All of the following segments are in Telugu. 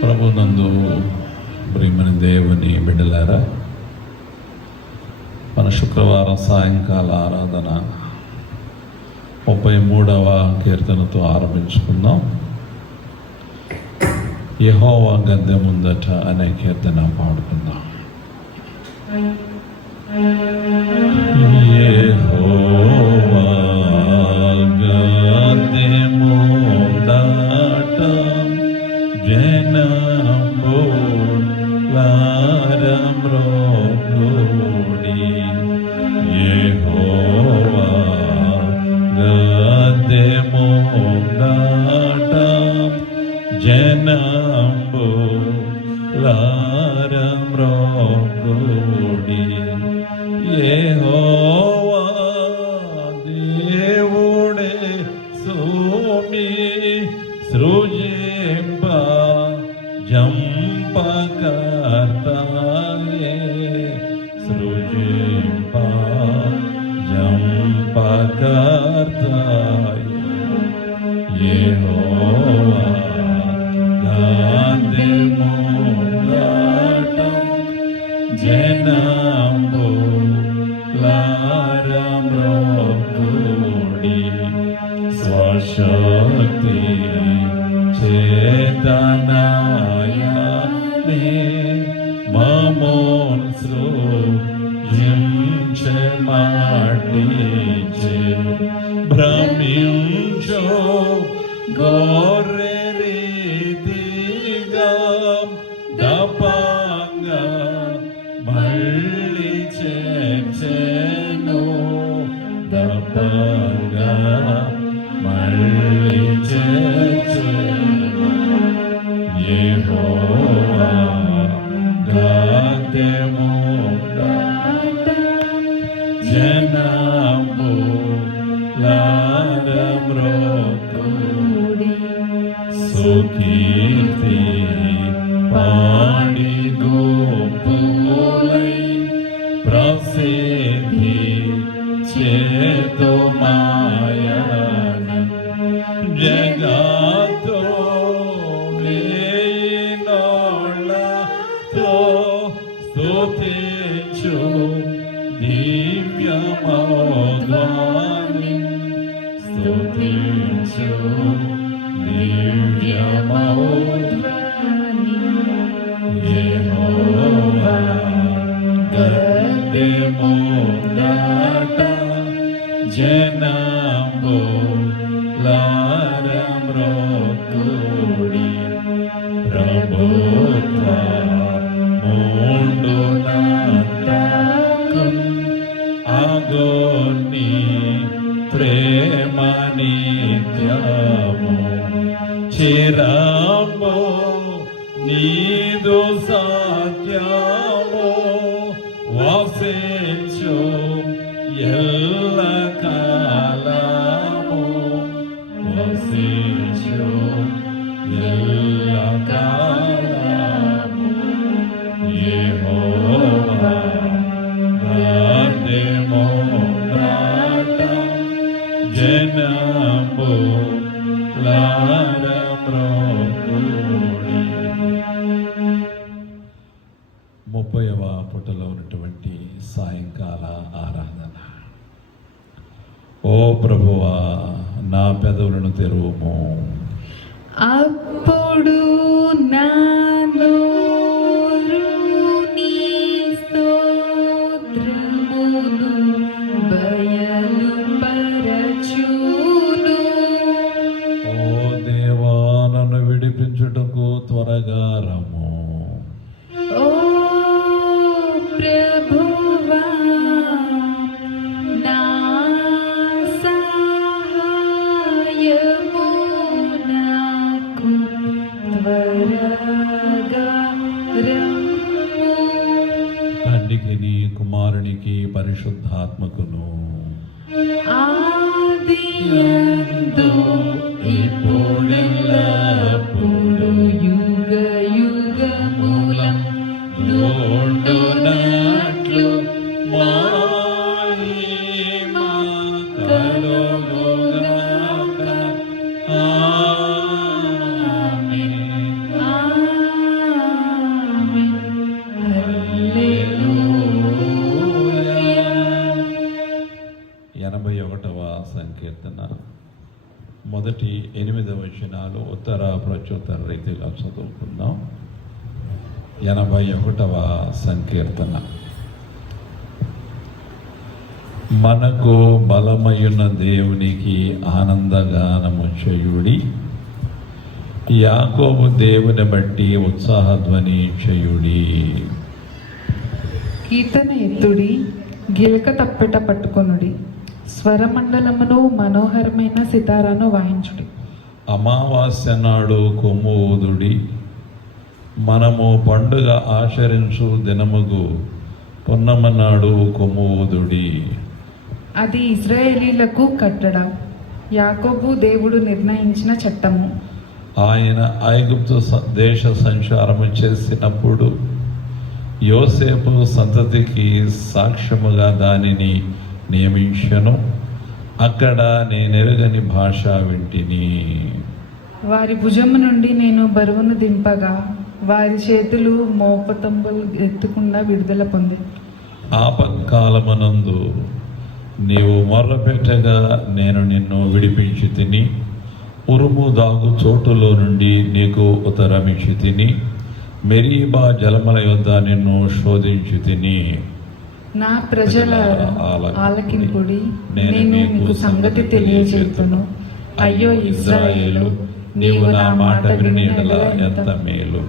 ప్రభునందు ప్రియమైన దేవుని బిడ్డలారా, మన శుక్రవారం సాయంకాల ఆరాధన 33వ కీర్తనతో ఆరంభించుకుందాం. యెహోవా గద్దె ముందట అనే కీర్తన పాడుకుందాం. యెహోవా గద్దె ముందట జనములారమ్రోకుడి, యెహోవా గద్దె ముందట జనములారమ్రోకుడి, యెహోవా దేవుడే సోమి సృజింప జంపకర్తయే, సృజింప జంపకర్తయే, యెహోవా గద్దె ముందట జనములారమ్రోకుడి, స్వశక్తి చేతనాయనే మమోన్ సృజించె మాటిచే, భ్రమించో గొర్రె రీతిగా దపంగా మళ్ళీ చేర్చెను, దపంగా మళ్ళీ చేర్చెను, యెహోవా గద్దె ముందట జనములారమ్రోకుడి, సుకీర్తి పాడి గోపులై ప్రసిద్ధి చేతుమాయన, జగతో లేనోళ్ళతో స్తుతించు దివ్యమౌధ్వని, స్తుతించు దివ్యమౌధ్వని, యెహోవా గద్దె ముందట జనములారమ్రోకుడి, ప్రభుత్వ ముండునంతకున్ అగోని ప్రేమ నిత్యము, చిరము నీదు సత్యము వసించు ఎల్ల కాలము, వసించు ఎల్ల కాలము, యెహోవా గద్దె ముందట జనములారమ్రోకుడి. 30వ పుటలో ఉన్నటువంటి సాయంకాల ఆరాధన. ఓ ప్రభువా, నా పెదవులను తెరువుము, అప్పుడు నా నోరు నీ స్తోత్రమును బయలుపరచును. ఓ దేవా, నన్ను విడిపించుటకు త్వరగా రమ్ము, ఓ ప్రభువా, నా సహాయము నాకు త్వరగా రమ్ము. తండ్రికి నీ కుమారునికి పరిశుద్ధాత్మకును ఆదియందు ఇప్పుడెల్లప్పుడు యుగ యుగములం నుండునట్లు మహిమ కలుగుగాక. ఆమేన్. వచనాలు ఉత్తర ప్రత్యుత్తర రీతిగా చదువుకుందాం. 81వ సంకీర్తన. మనకు బలమయున్న దేవునికి ఆనందగానము చేయుడి, యాకోబు దేవుని బట్టి ఉత్సాహధ్వని చేయుడి. కీర్తన ఎత్తుడి, గిలక తప్పెట పట్టుకొనుడి, స్వరమండలమును మనోహరమైన సితారాను వాయించుడి. అమావాస్య నాడు కొమ్ము ఊదుడి, మనము పండుగ ఆచరించు దినముగు పున్నమ నాడు కొమ్ము ఊదుడి. అది ఇశ్రాయేలీలకు కట్టడ, యాకోబు దేవుడు నిర్ణయించిన చట్టము. ఆయన ఐగుప్తు దేశ సంచారము చేసినప్పుడు యోసేపు సంతతికి సాక్ష్యముగా దానిని నియమించెను. అక్కడ నేనెరుగని భాష వింటిని. వారి భుజము నుండి నేను బరువును దింపగా, వారి చేతులు మోపతంబులు ఎత్తకుండా విడుదల పొంది. ఆపత్కాలమునందు నీవు మొర్రపెట్టగా నేను నిన్ను విడిపించి తిని, ఉరుము దాగు చోటులో నుండి నీకు ఉత్తరమిచ్చి తిని, మెరీబా జలముల యొద్ద నిన్ను శోధించి తిని. నా ప్రజలారా ఆలకింపుడి, నేను మీకు సంగతి తెలియజేతును. అయ్యో ఇశ్రాయేలు, నీవు నా మాట విని ఎంత మేలు.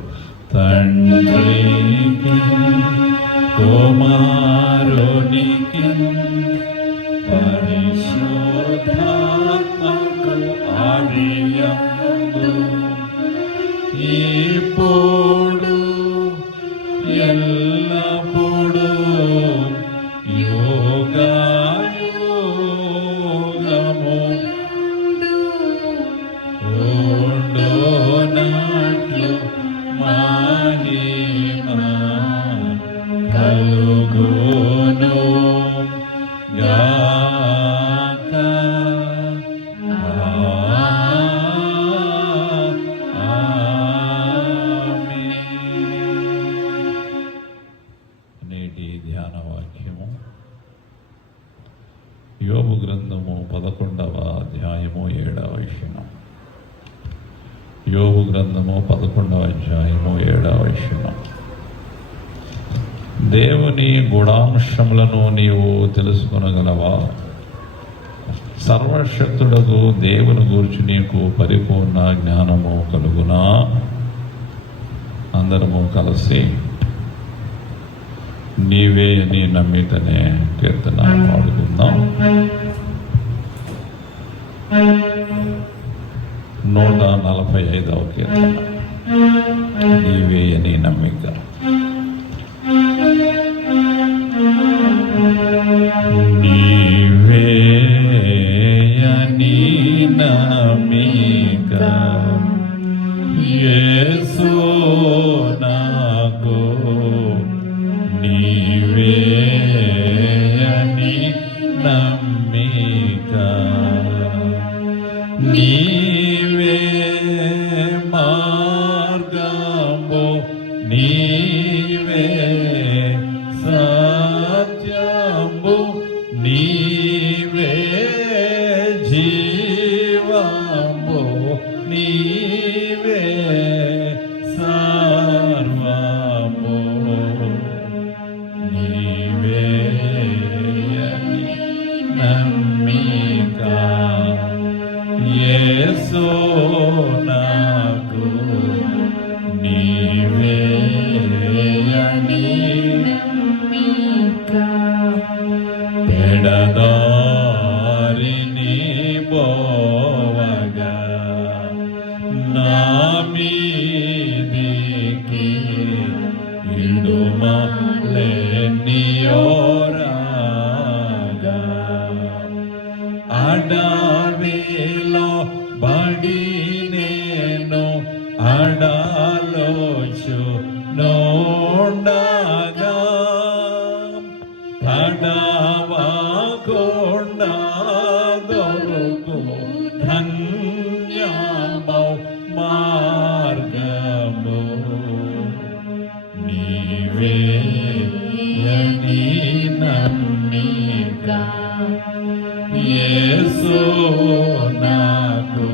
తండ్రికి కుమారునికి పరిశుద్ధాత్మకు ఆదియందు ఇప్పుడు ఎల్లప్పుడు యుగాయుగము ఉండునట్లు మహిమ కలుగును గాక. నేటి ధ్యాన వాక్యము యోబు గ్రంథము 11వ అధ్యాయము 7వ వచనం. యోబు గ్రంథము 11వ అధ్యాయము 7వ వచనం. దేవుని గుణాంశములను నీవు తెలుసుకొనగలవా? సర్వశక్తుడకు దేవుని గురించి నీకు పరిపూర్ణ జ్ఞానము కలుగునా? అందరము కలిసి నీవే నీ నమ్మికనే కీర్తన పాడుకుందాం. 145వ కీర్తన. నీవే నీ నమ్మిక. నీవే నీ నమ్మిక యేసు నాకు, నీవే నీ నమ్మిక. నీవే మార్గము, నీవే సత్యము, నీవే జీవము, నీవే సర్వము. నీవే నమ్మిక యేసు నాకు, నీవే పెడదారిని పోవగా నా మీదికి ఇడుమలెన్నియోరాగా, అడవిలో బడి నేను అడాలోచు నోండగా, అడవకుండా దొరుకు ధన్యమౌ మార్గము. నీవే నీ నమ్మిక యేసు నాకు,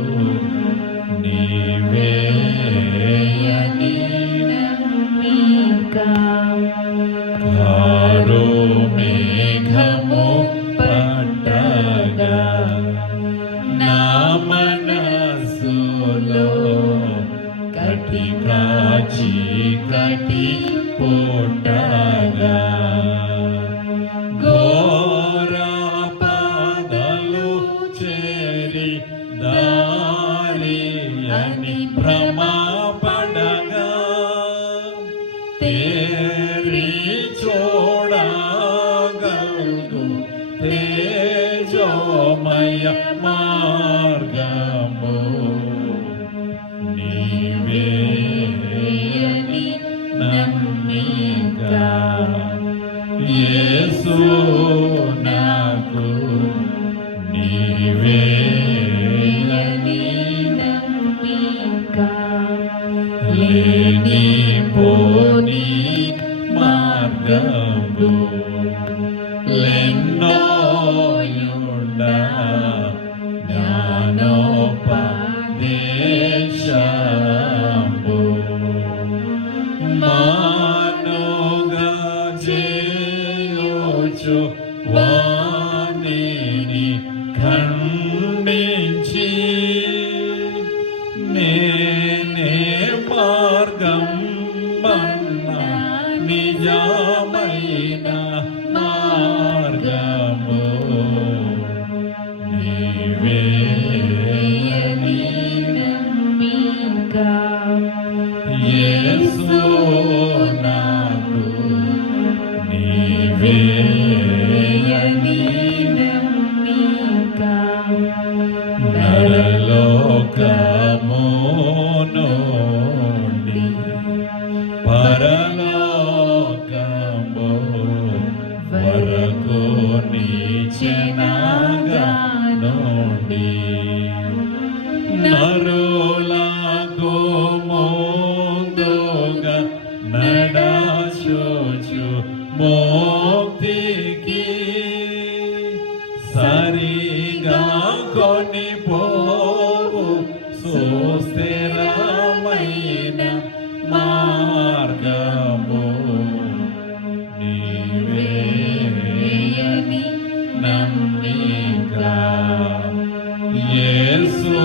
కారు మేఘము పట్టగా నా మనసులో కటిగా చీకటి పుట్టగా ఘోర పాదలు చేరి దారి అని భ్రమపడగా తేరి చూడగలుగు తేజోమయ మార్గము నీవే అని నమ్మిక యేసు నాకు నీవే అని నమ్మిక లేని పోని మార్గము లెన్నోయుండా జ్ఞానోపదేశము మానుగా చేయొచ్చు వాణిని ఖండించి నేనే మార్గం మన్నా నిజమైన మార్గము నీవే అని నమ్మిక యేసు నాకు నీవే అని నమ్మిక నరలోకము నుండి పరలోకము వరకు నీచెనగా నుండి నరులకు ముందుగా నడచొచ్చు మోక్తికి సరిగా కొనిపోవు సుస్థిరమైన మార్గము నీవే అని నమ్మిక యేసు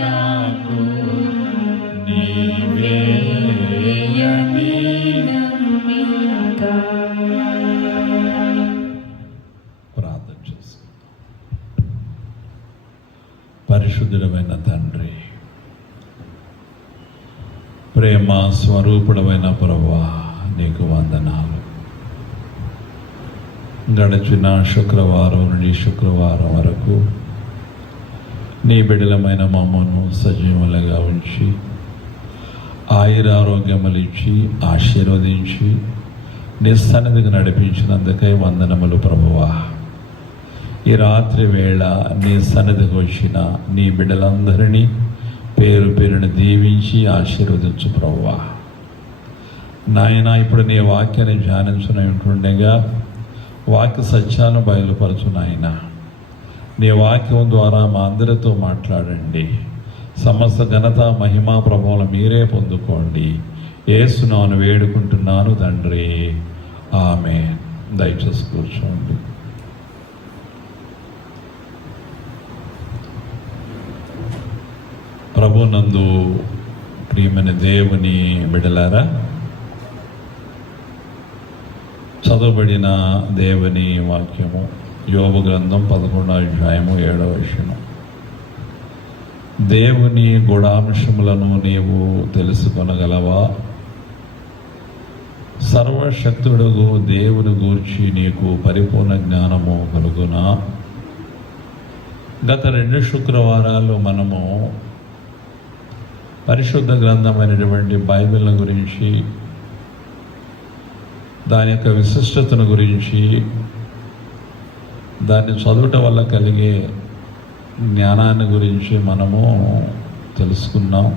నాకు నీవే అని నమ్మిక. ప్రార్థన చేసి పరిశుద్ధుడమైన తండ్రి, ప్రేమ స్వరూపుడమైన ప్రభువా, నీకు వందనాలు. గడిచిన శుక్రవారం నుండి శుక్రవారం వరకు నీ బిడ్డలమైన మమ్మను సజీవులుగా ఉంచి ఆయురారోగ్యములు ఇచ్చి ఆశీర్వదించి నీ సన్నిధికి నడిపించినందుకై వందనములు ప్రభువా. ఈ రాత్రి వేళ నీ సన్నిధికి వచ్చిన నీ బిడ్డలందరినీ పేరు పేరును దీవించి ఆశీర్వదించు ప్రభువా. నాయన, ఇప్పుడు నీ వాక్యాన్ని ధ్యానించుకుంటుండగా వాక్య సత్యాలను బయలుపరచు నాయన. నీ వాక్యం ద్వారా మా అందరితో మాట్లాడండి. సమస్త ఘనత మహిమా ప్రభావం మీరే పొందుకోండి. యేసునామమున వేడుకుంటున్నాను తండ్రి, ఆమేన్. దయచేసి కూర్చోండి. ప్రభునందు ప్రియమైన దేవుని బిడ్డలారా, చదవబడిన దేవుని వాక్యము యోబు గ్రంథం 11వ అధ్యాయము 7వ వచనం. దేవుని గుడాంశములను నీవు తెలుసుకొనగలవా? సర్వశక్తుడుగు దేవుని గూర్చి నీకు పరిపూర్ణ జ్ఞానము కలుగునా? గత 2 శుక్రవారాలు మనము పరిశుద్ధ గ్రంథమైనటువంటి బైబిల్ గురించి, దాని యొక్క విశిష్టతను గురించి, దాన్ని చదువుట వల్ల కలిగే జ్ఞానాన్ని గురించి మనము తెలుసుకున్నాం.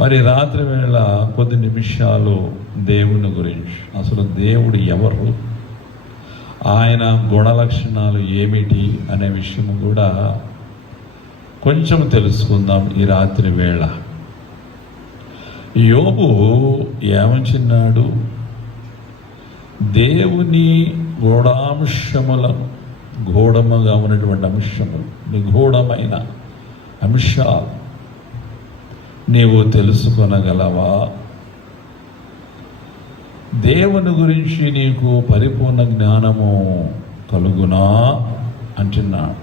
మరి రాత్రి వేళ కొద్ది నిమిషాలు దేవుని గురించి, అసలు దేవుడు ఎవరు, ఆయన గుణ లక్షణాలు ఏమిటి అనే విషయం కూడా కొంచెం తెలుసుకుందాం ఈ రాత్రి వేళ. యోబు ఏమంటున్నాడు? దేవుని గూఢాంశములను, గూఢముగా ఉన్నటువంటి అంశములు, నిగూఢమైన అంశాలు నీవు తెలుసుకొనగలవా? దేవుని గురించి నీకు పరిపూర్ణ జ్ఞానము కలుగునా అంటున్నాడు.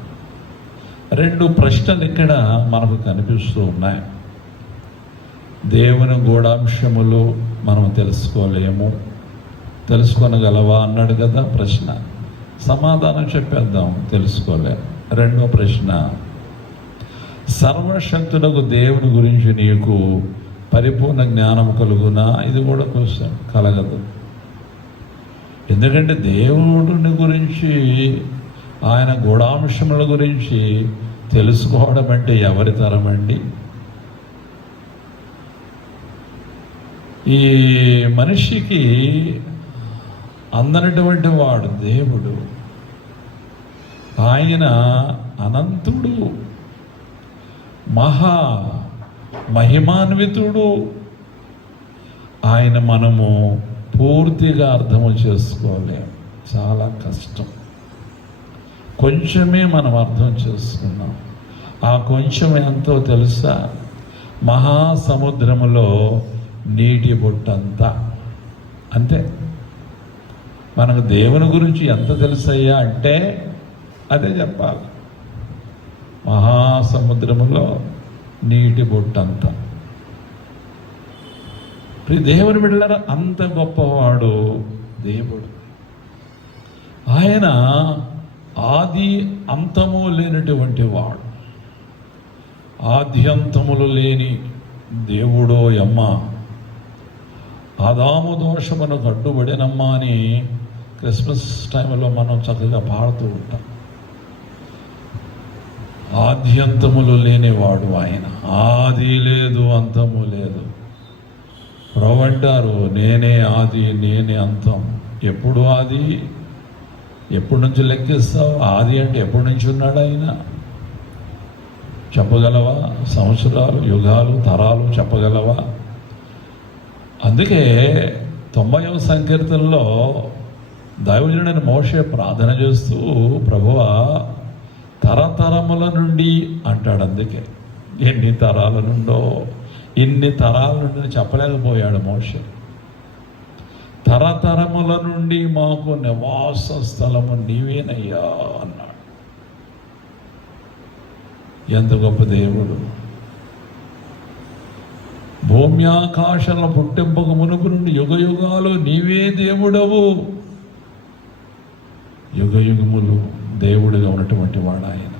రెండు ప్రశ్నలు ఇక్కడ మనకు కనిపిస్తూ ఉన్నాయి. దేవుని గూఢాంశములు మనం తెలుసుకోలేము, తెలుసుకొనగలవా అన్నాడు కదా ప్రశ్న. సమాధానం చెప్పేద్దాం, తెలుసుకోలేము. రెండో ప్రశ్న, సర్వశక్తుడకు దేవుని గురించి నీకు పరిపూర్ణ జ్ఞానం కలుగునా? ఇది కూడా క్వశ్చన్. కలగదు. ఎందుకంటే దేవుడిని గురించి, ఆయన గూఢాంశముల గురించి తెలుసుకోవడం అంటే ఎవరి తరమండి? ఈ మనిషికి అందనటువంటి వాడు దేవుడు. ఆయన అనంతుడు, మహిమాన్వితుడు. ఆయన మనము పూర్తిగా అర్థము చేసుకోలేము, చాలా కష్టం. కొంచెమే మనం అర్థం చేసుకున్నాం. ఆ కొంచెం ఎంతో తెలుసా? మహాసముద్రములో నీటి బొట్టంతా. అంతే. మనకు దేవుని గురించి ఎంత తెలుసయ్యా అంటే అదే చెప్పాలి. మహాసముద్రములో నీటి బొట్టంతా. దేవుని బిడ్డలారా, అంత గొప్పవాడు దేవుడు. ఆయన ఆది అంతము లేనటువంటి వాడు. ఆద్యంతములు లేని దేవుడో యమ్మ, ఆదాము దోషమును కట్టుబడినమ్మా అని క్రిస్మస్ టైంలో మనం చక్కగా పాడుతూ ఉంటాం. ఆద్యంతములు లేనివాడు ఆయన. ఆది లేదు, అంతము లేదు. ప్రభు అంటారు, నేనే ఆది, నేనే అంతం. ఎప్పుడు ఆది? ఎప్పటి నుంచి లెక్కిస్తావు? ఆది అంటే ఎప్పటి నుంచి ఉన్నాడు ఆయన? చెప్పగలవా? సంవత్సరాలు, యుగాలు, తరాలు చెప్పగలవా? అందుకే 90వ సంకీర్తనలో దైవజనుడైన మోషే ప్రార్థన చేస్తూ, ప్రభువా తరతరముల నుండి అంటాడు. అందుకే ఎన్ని తరాల నుండో, ఇన్ని తరాల నుండి చెప్పలేకపోయాడు మోషే. తరతరముల నుండి మాకు నివాస స్థలము నీవేనయ్యా అన్నాడు. ఎంత గొప్ప దేవుడు! భూమ్యాకాశాల పుట్టింపక మునుపు నుండి యుగ యుగాలు నీవే దేవుడవు. యుగ యుగములు దేవుడిగా ఉన్నటువంటి వాడు ఆయన.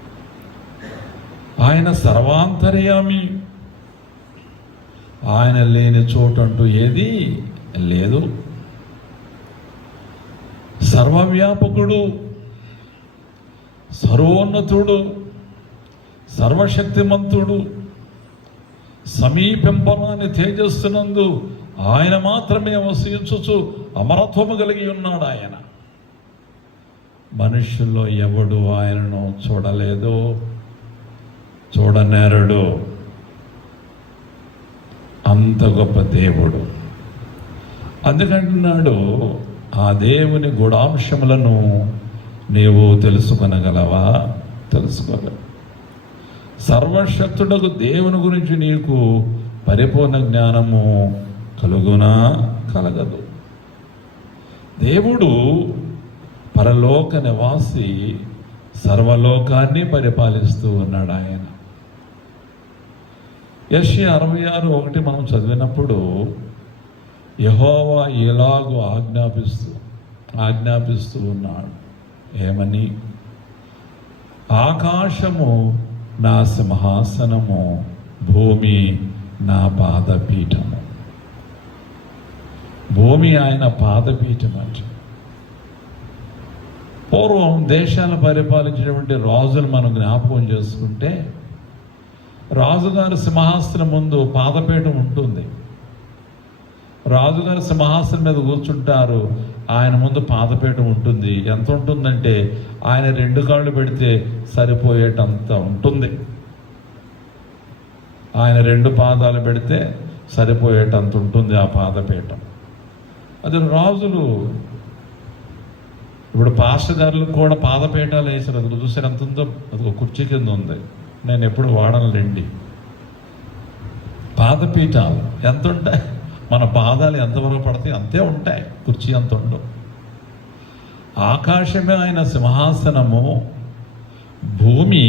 ఆయన సర్వాంతర్యామి. ఆయన లేని చోటు అంటూ ఏది లేదు. సర్వవ్యాపకుడు, సర్వోన్నతుడు, సర్వశక్తిమంతుడు, సమీపింపరాని తేజస్సునందు ఆయన మాత్రమే వసించుచు అమరత్వము కలిగి ఉన్నాడు ఆయన. మనుషుల్లో ఎవడు ఆయనను చూడలేదు, చూడనేరడు. అంత గొప్ప దేవుడు. అందుకంటున్నాడు, ఆ దేవుని గూఢాంశములను నీవు తెలుసుకొనగలవా? తెలుసుకోగలవు. సర్వశక్తుడకు దేవుని గురించి నీకు పరిపూర్ణ జ్ఞానము కలుగునా? కలగదు. దేవుడు పరలోక నివాసి, సర్వలోకాన్ని పరిపాలిస్తూ ఉన్నాడు ఆయన. యెషయా 66:1 మనం చదివినప్పుడు యెహోవా ఎలాగో ఆజ్ఞాపిస్తూ ఉన్నాడు. ఏమని? ఆకాశము నా సింహాసనము, భూమి నా పాదపీఠము. భూమి ఆయన పాదపీఠం అంటే. పూర్వం దేశాలను పరిపాలించినటువంటి రాజులు మనం జ్ఞాపకం చేసుకుంటే, రాజుగారి సింహాసనం ముందు పాదపీఠం ఉంటుంది. రాజుగారి సింహాసనం మీద కూర్చుంటారు, ఆయన ముందు పాదపీఠం ఉంటుంది. ఎంత ఉంటుందంటే ఆయన 2 కాళ్ళు పెడితే సరిపోయేటంత ఉంటుంది. ఆయన 2 పాదాలు పెడితే సరిపోయేటంత ఉంటుంది ఆ పాదపీఠం. అది రాజులు, ఇప్పుడు పాస్టర్ గారులకు కూడా పాదపీఠాలు వేసారు. అది చూసారు ఎంత ఉందో, అది ఒక కుర్చీ కింద ఉంది. నేను ఎప్పుడు వాడనులేండి. పాదపీఠాలు ఎంత ఉంటాయి, మన పాదాలు ఎంతవరకు పడతాయి అంతే ఉంటాయి, కుర్చీ అంత ఉండవు. ఆకాశమే ఆయన సింహాసనము, భూమి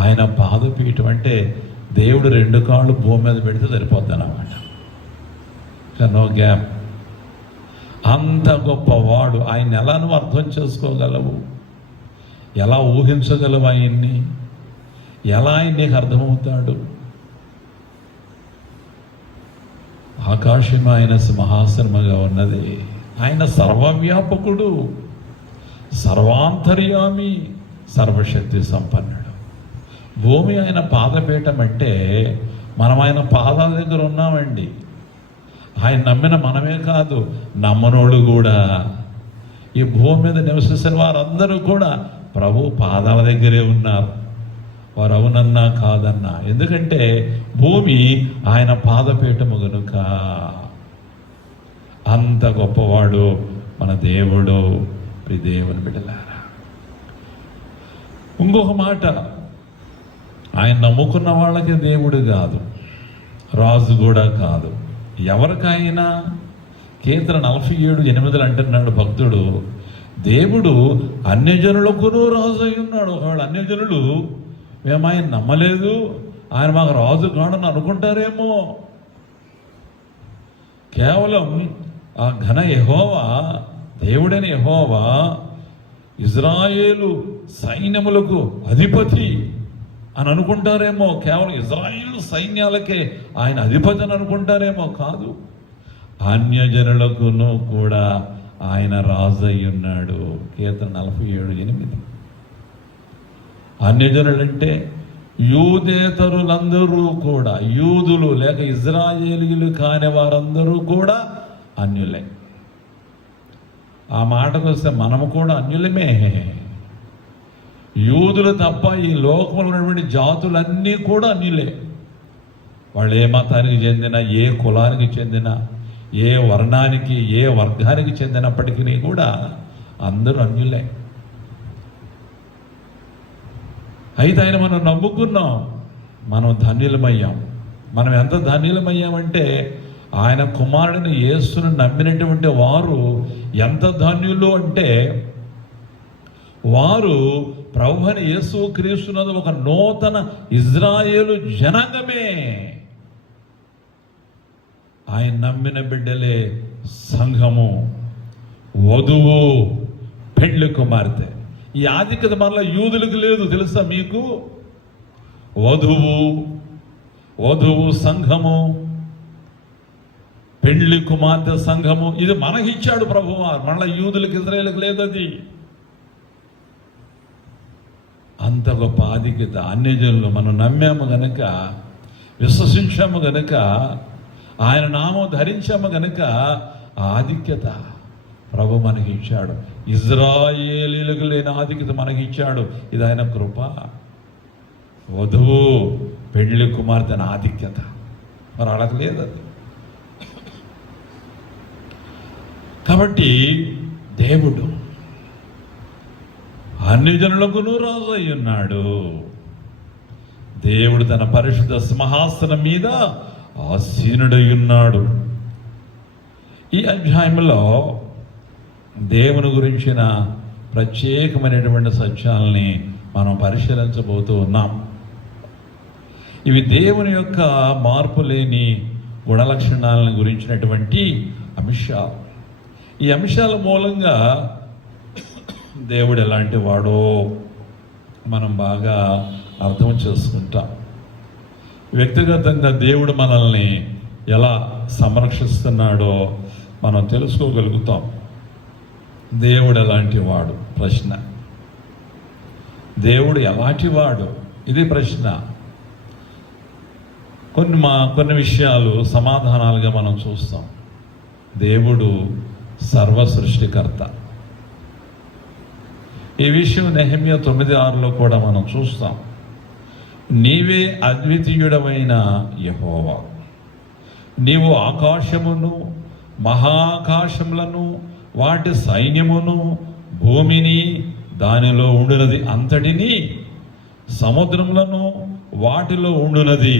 ఆయన పాదపీఠం. అంటే దేవుడు 2 కాళ్ళు భూమి మీద పెడితే సరిపోద్ది అన్నమాట, నో గ్యాప్. అంత గొప్పవాడు. ఆయన ఎలా నువ్వు అర్థం చేసుకోగలవు, ఎలా ఊహించగలవు ఆయన్ని, ఎలా ఆయన నీకు అర్థమవుతాడు? ఆకాశం ఆయన సింహాసనముగా ఉన్నది. ఆయన సర్వవ్యాపకుడు, సర్వాంతర్యామి, సర్వశక్తి సంపన్నుడు. భూమి ఆయన పాదపీఠం అంటే మనం ఆయన పాదాల దగ్గర ఉన్నామండి. ఆయన నమ్మిన మనమే కాదు, నమ్మనోడు కూడా, ఈ భూమి మీద నివసిస్తున్న వారందరూ కూడా ప్రభు పాదాల దగ్గరే ఉన్నారు. వారు అవునన్నా కాదన్నా, ఎందుకంటే భూమి ఆయన పాదపీఠము గనుక. అంత గొప్పవాడు మన దేవుడు. దేవుని బిడ్డలారా, ఇంకొక మాట, ఆయన నమ్ముకున్న వాళ్ళకి దేవుడు కాదు, రాజు కూడా కాదు, ఎవరికైనా. కీర్తన 47:8 అంటున్నాడు భక్తుడు, దేవుడు అన్యజనులకును రాజు అయి ఉన్నాడు. ఒకవేళ అన్యజనులు మేము ఆయన నమ్మలేదు, ఆయన మాకు రాజు కాడని అనుకుంటారేమో. కేవలం ఆ ఘన యెహోవా, దేవుడైన యెహోవా ఇజ్రాయేలు సైన్యములకు అధిపతి అని అనుకుంటారేమో. కేవలం ఇజ్రాయేలు సైన్యాలకే ఆయన అధిపతి అని అనుకుంటారేమో. కాదు, అన్యజనులకును కూడా ఆయన రాజు అయి ఉన్నాడు. కీర్తన 47:8. అన్యజనులంటే యూదేతరులందరూ కూడా, యూదులు లేక ఇజ్రాయేలీలు కాని వారందరూ కూడా అన్యులే. ఆ మాటకు వస్తే మనము కూడా అన్యులమే. యూదులు తప్ప ఈ లోకంలో ఉన్నటువంటి జాతులన్నీ కూడా అన్యులే. వాళ్ళు ఏ మతానికి చెందిన, ఏ కులానికి చెందిన, ఏ వర్ణానికి, ఏ వర్గానికి చెందినప్పటికీ కూడా అందరూ అన్యులే. అయితే ఆయన మనం నమ్ముకున్నాం, మనం ధన్యులమయ్యాం. మనం ఎంత ధన్యులమయ్యామంటే ఆయన కుమారుడిని యేసును నమ్మినటువంటి వారు ఎంత ధన్యులు అంటే, వారు ప్రభువైన యేసు క్రీస్తునందు ఒక నూతన ఇజ్రాయేలు జనాంగమే. ఆయన నమ్మిన బిడ్డలే సంఘము, వధువు, పెండ్లి కుమార్తె. ఈ ఆధిక్యత మరలా యూదులకు లేదు, తెలుసా మీకు? వధువు సంఘము, పెండ్లి కుమార్తె సంఘము, ఇది మనకిచ్చాడు ప్రభువు. మళ్ళా యూదులకు, ఇజ్రాయేలుకు లేదు అది. అంత గొప్ప ఆధిక్యత. అన్యజనులు మనం నమ్మాము గనుక, విశ్వసించాము గనుక, ఆయన నామం ధరించాము గనుక ఆధిక్యత ప్రభు మనకి ఇచ్చాడు. ఇజ్రాయేలీలకు లేని ఆధిక్యత మనకి ఇచ్చాడు. ఇది ఆయన కృప. వధువు, పెళ్లి కుమార్తె అని ఆధిక్యత మరి వాళ్ళకి లేదు అది. కాబట్టి దేవుడు అన్ని జనులకును రాజు అయి ఉన్నాడు. దేవుడు తన పరిశుద్ధ సింహాసనం మీద ఆసీనుడై ఉన్నాడు. ఈ అధ్యాయంలో దేవుని గురించిన ప్రత్యేకమైనటువంటి సత్యాలని మనం పరిశీలించబోతూ ఉన్నాం. ఇవి దేవుని యొక్క మార్పు లేని గుణలక్షణాలను గురించినటువంటి అంశాలు. ఈ అంశాల మూలంగా దేవుడు ఎలాంటి వాడో మనం బాగా అర్థం చేసుకుంటాం. వ్యక్తిగతంగా దేవుడు మనల్ని ఎలా సంరక్షిస్తున్నాడో మనం తెలుసుకోగలుగుతాం. దేవుడు ఎలాంటి వాడు? ప్రశ్న. దేవుడు ఎలాంటి వాడు? ఇది ప్రశ్న. కొన్ని విషయాలు సమాధానాలుగా మనం చూస్తాం. దేవుడు సర్వ సృష్టికర్త. ఈ విషయం నెహెమ్యా 9:6 కూడా మనం చూస్తాం. నీవే అద్వితీయుడమైన యెహోవా, నీవు ఆకాశమును మహాకాశములను వాటి సైన్యమును భూమిని దానిలో ఉండునది అంతటిని సముద్రములను వాటిలో ఉండునది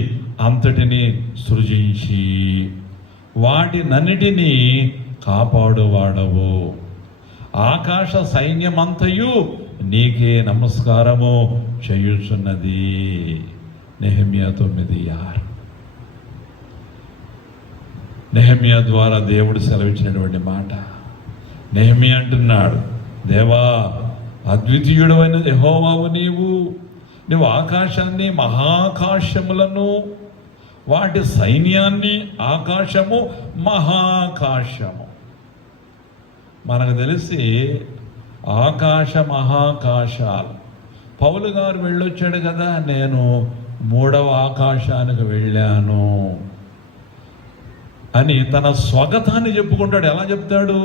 అంతటిని సృజించి వాటినన్నిటినీ కాపాడువాడవు. ఆకాశ సైన్యమంతయు నీకే నమస్కారము చేయుచున్నది. నెహెమ్యా 9:6. నెహెమ్యా ద్వారా దేవుడు సెలవిచ్చినటువంటి మాట. నెహెమ్యా అంటున్నాడు, దేవా, అద్వితీయుడైన యెహోవావు నీవు ఆకాశాన్ని మహాకాశములను వాటి సైన్యాన్ని, ఆకాశము మహాకాశము. మనకు తెలిసి ఆకాశ మహాకాశాలు. పౌలు గారు వెళ్ళొచ్చాడు కదా, నేను 3వ ఆకాశానికి వెళ్ళాను అని తన స్వాగతాన్ని చెప్పుకుంటాడు. ఎలా చెప్తాడు?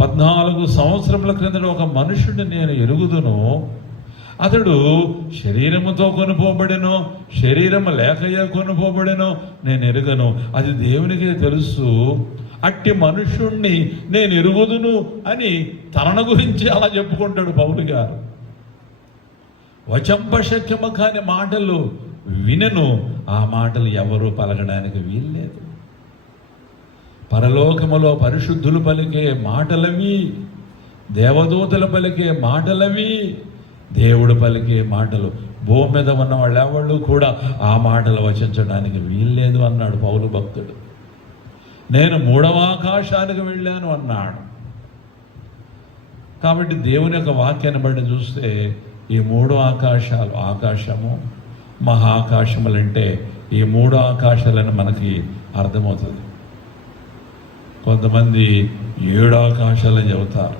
14 సంవత్సరముల క్రిందట ఒక మనుషుడిని నేను ఎరుగుదును, అతడు శరీరముతో కొనుపోబడెను, శరీరము లేకయే కొనుపోబడెను, నేను ఎరుగను, అది దేవునికి తెలుసు, అట్టి మనుషుణ్ణి నేను ఎరుగుదును అని తనను గురించి అలా చెప్పుకుంటాడు పౌలు గారు. వచంపశక్యము కాని మాటలు వినను, ఆ మాటలు ఎవరు పలకడానికి వీల్లేదు. పరలోకములో పరిశుద్ధులు పలికే మాటలవి, దేవదూతలు పలికే మాటలవి, దేవుడు పలికే మాటలు. భూమి మీద ఉన్న వాళ్ళు ఎవళ్ళు కూడా ఆ మాటలు వచించడానికి వీల్లేదు అన్నాడు పౌలు భక్తుడు. నేను 3వ ఆకాశానికి వెళ్ళాను అన్నాడు. కాబట్టి దేవుని యొక్క వాక్యాన్ని బట్టి చూస్తే ఈ 3 ఆకాశాలు, ఆకాశము మహాకాశములంటే ఈ 3 ఆకాశాలని మనకి అర్థమవుతుంది. కొంతమంది 7 ఆకాశాలని చెబుతారు.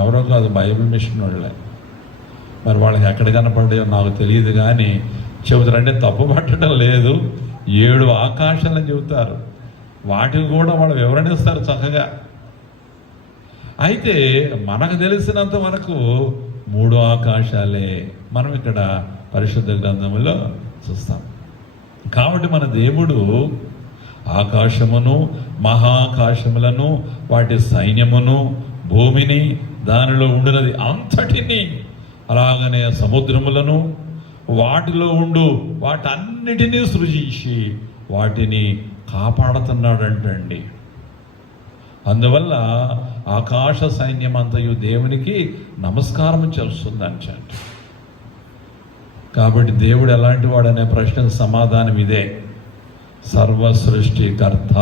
ఎవరో కాదు, బైబిల్ మిషన్ వాళ్ళే. మరి వాళ్ళకి ఎక్కడ కనపడ్డాయో నాకు తెలియదు, కానీ చెబుతారంటే తప్పు పట్టడం లేదు. 7 ఆకాశాలని చెబుతారు. వాటికి కూడా వాళ్ళు వివరణిస్తారు చక్కగా. అయితే మనకు తెలిసినంత వరకు 3 ఆకాశాలే మనం ఇక్కడ పరిశుద్ధ గ్రంథములో చూస్తాం. కాబట్టి మన దేవుడు ఆకాశమును మహాకాశములను వాటి సైన్యమును భూమిని దానిలో ఉండునది అంతటిని, అలాగనే సముద్రములను వాటిలో ఉండు వాటన్నిటినీ సృజించి వాటిని కాపాడుతున్నాడంటండి. అందువల్ల ఆకాశ సైన్యం అంతయు దేవునికి నమస్కారం చేస్తుందంట. కాబట్టి దేవుడు ఎలాంటి వాడు అనే ప్రశ్నకు సమాధానం ఇదే, సర్వ సృష్టికర్త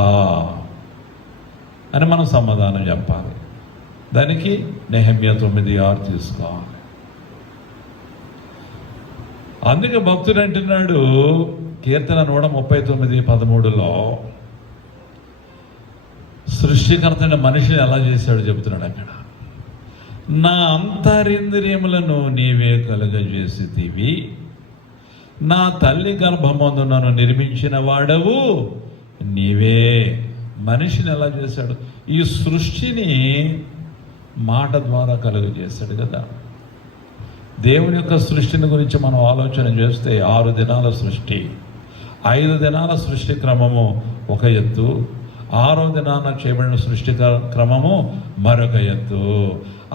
అని మనం సమాధానం చెప్పాలి. దానికి నెహెమ్యా 9:6 తీసుకోవాలి. అందుకే భక్తుడు అంటున్నాడు కీర్తన 139:13లో, సృష్టికర్త మనిషిని ఎలా చేశాడు చెబుతున్నాడు అక్కడ. నా అంతరింద్రియములను నీవే కలుగజేసితివి, నా తల్లి గర్భమందు నన్ను నిర్మించిన వాడవు నీవే. మనిషిని ఎలా చేశాడు? ఈ సృష్టిని మాట ద్వారా కలుగజేశాడు కదా. దేవుని యొక్క సృష్టిని గురించి మనం ఆలోచన చేస్తే 6 దినాల సృష్టి, 5 దినాల సృష్టి క్రమము ఒక ఎత్తు, 6వ దినాన చేయబడిన సృష్టి క్రమము మరొక ఎత్తు.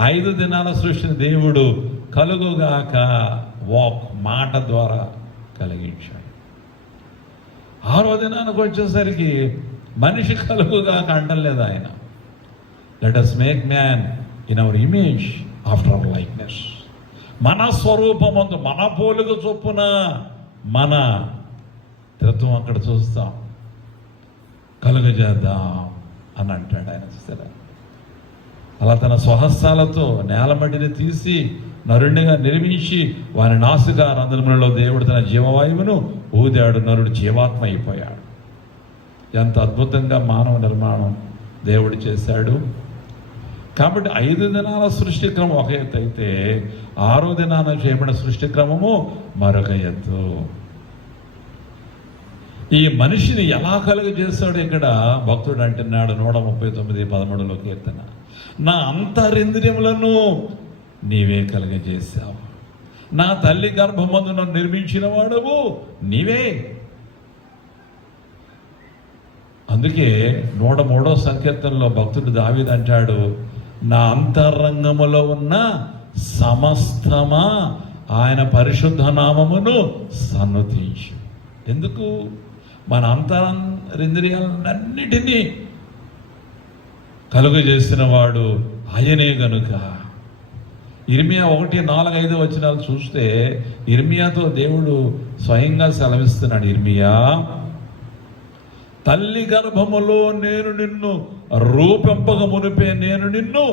5 దినాల సృష్టిని దేవుడు కలుగుగాక మాట ద్వారా కలిగించాడు. 6వ దినానికి వచ్చేసరికి మనిషి కలుగుగాక అంటలేదు ఆయన. Let us make man in our image after our likeness. మన స్వరూపమందు మన పోలిక చొప్పున మన తత్వం అక్కడ చూస్తాం, కలుగజేద్దాం అని అంటాడు ఆయన. చూస్తారా, అలా తన స్వహస్తాలతో నేలమట్టిని తీసి నరుడిగా నిర్మించి వారి నాసిక రంధ్రములలో దేవుడు తన జీవవాయువును ఊదాడు. నరుడు జీవాత్మ అయిపోయాడు. ఎంత అద్భుతంగా మానవ నిర్మాణం దేవుడు చేశాడు. కాబట్టి 5 దినాల సృష్టి క్రమం ఒక ఎత్తు అయితే 6వ దినాన చేయబడిన సృష్టి క్రమము మరొక ఎత్తు. ఈ మనిషిని ఎలా కలుగజేశాడు ఇక్కడ భక్తుడు అంటున్నాడు 139:13లో కీర్తన, నా అంతరింద్రియములను నీవే కలుగజేశావు, నా తల్లి గర్భమందు నన్ను నిర్మించిన వాడవు నీవే. అందుకే 103వ సంకీర్తనలో భక్తుడు దావీదు అంటాడు, నా అంతరంగములో ఉన్న సమస్తమా ఆయన పరిశుద్ధ నామమును సన్నతించు. ఎందుకు? మన అంతరింద్రియాలన్నిటినీ కలుగజేసిన వాడు ఆయనే గనుక. ఇర్మియా 1:4-5 వచనాలు చూస్తే ఇర్మియాతో దేవుడు స్వయంగా సెలవిస్తున్నాడు. ఇర్మియా, తల్లి గర్భములో నేను నిన్ను రూపింపక మునిపే నేను నిన్ను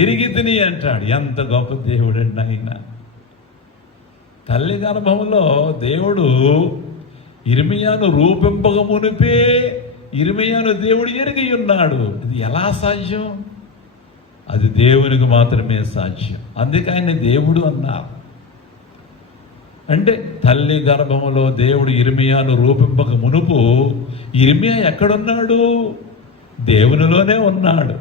ఎరిగి తిని అంటాడు. ఎంత గొప్ప దేవుడు అండి ఆయన. తల్లి గర్భంలో దేవుడు ఇర్మియాను రూపింపక మునిపే ఇర్మియాను దేవుడు ఎరిగి ఉన్నాడు. ఇది ఎలా సాధ్యం? అది దేవునికి మాత్రమే సాధ్యం. అందుకే ఆయన దేవుడు అన్నారు. అంటే తల్లి గర్భంలో దేవుడు ఇర్మియాను రూపింపక మునుపు ఇర్మియా ఎక్కడున్నాడు? దేవునిలోనే ఉన్నాడు,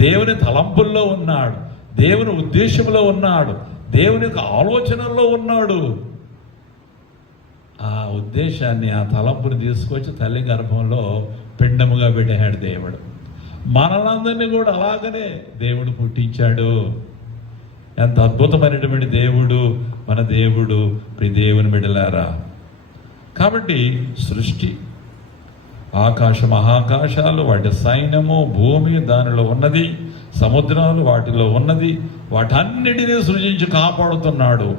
దేవుని తలంపుల్లో ఉన్నాడు, దేవుని ఉద్దేశంలో ఉన్నాడు, దేవుని యొక్క ఆలోచనల్లో ఉన్నాడు. ఆ ఉద్దేశాన్ని, ఆ తలంపుని తీసుకొచ్చి తల్లి గర్భంలో పిండముగా పెట్టాడు దేవుడు. మనలందరినీ కూడా అలాగనే దేవుడు పుట్టించాడు. ఎంత అద్భుతమైనటువంటి దేవుడు మన దేవుడు. దేవుని బిడ్డలారా, కాబట్టి సృష్టి, ఆకాశ మహాకాశాలు, వాటి సైన్యము, భూమి దానిలో ఉన్నది, సముద్రాలు వాటిలో ఉన్నది, వాటన్నిటినీ సృజించి కాపాడుతున్నాడు.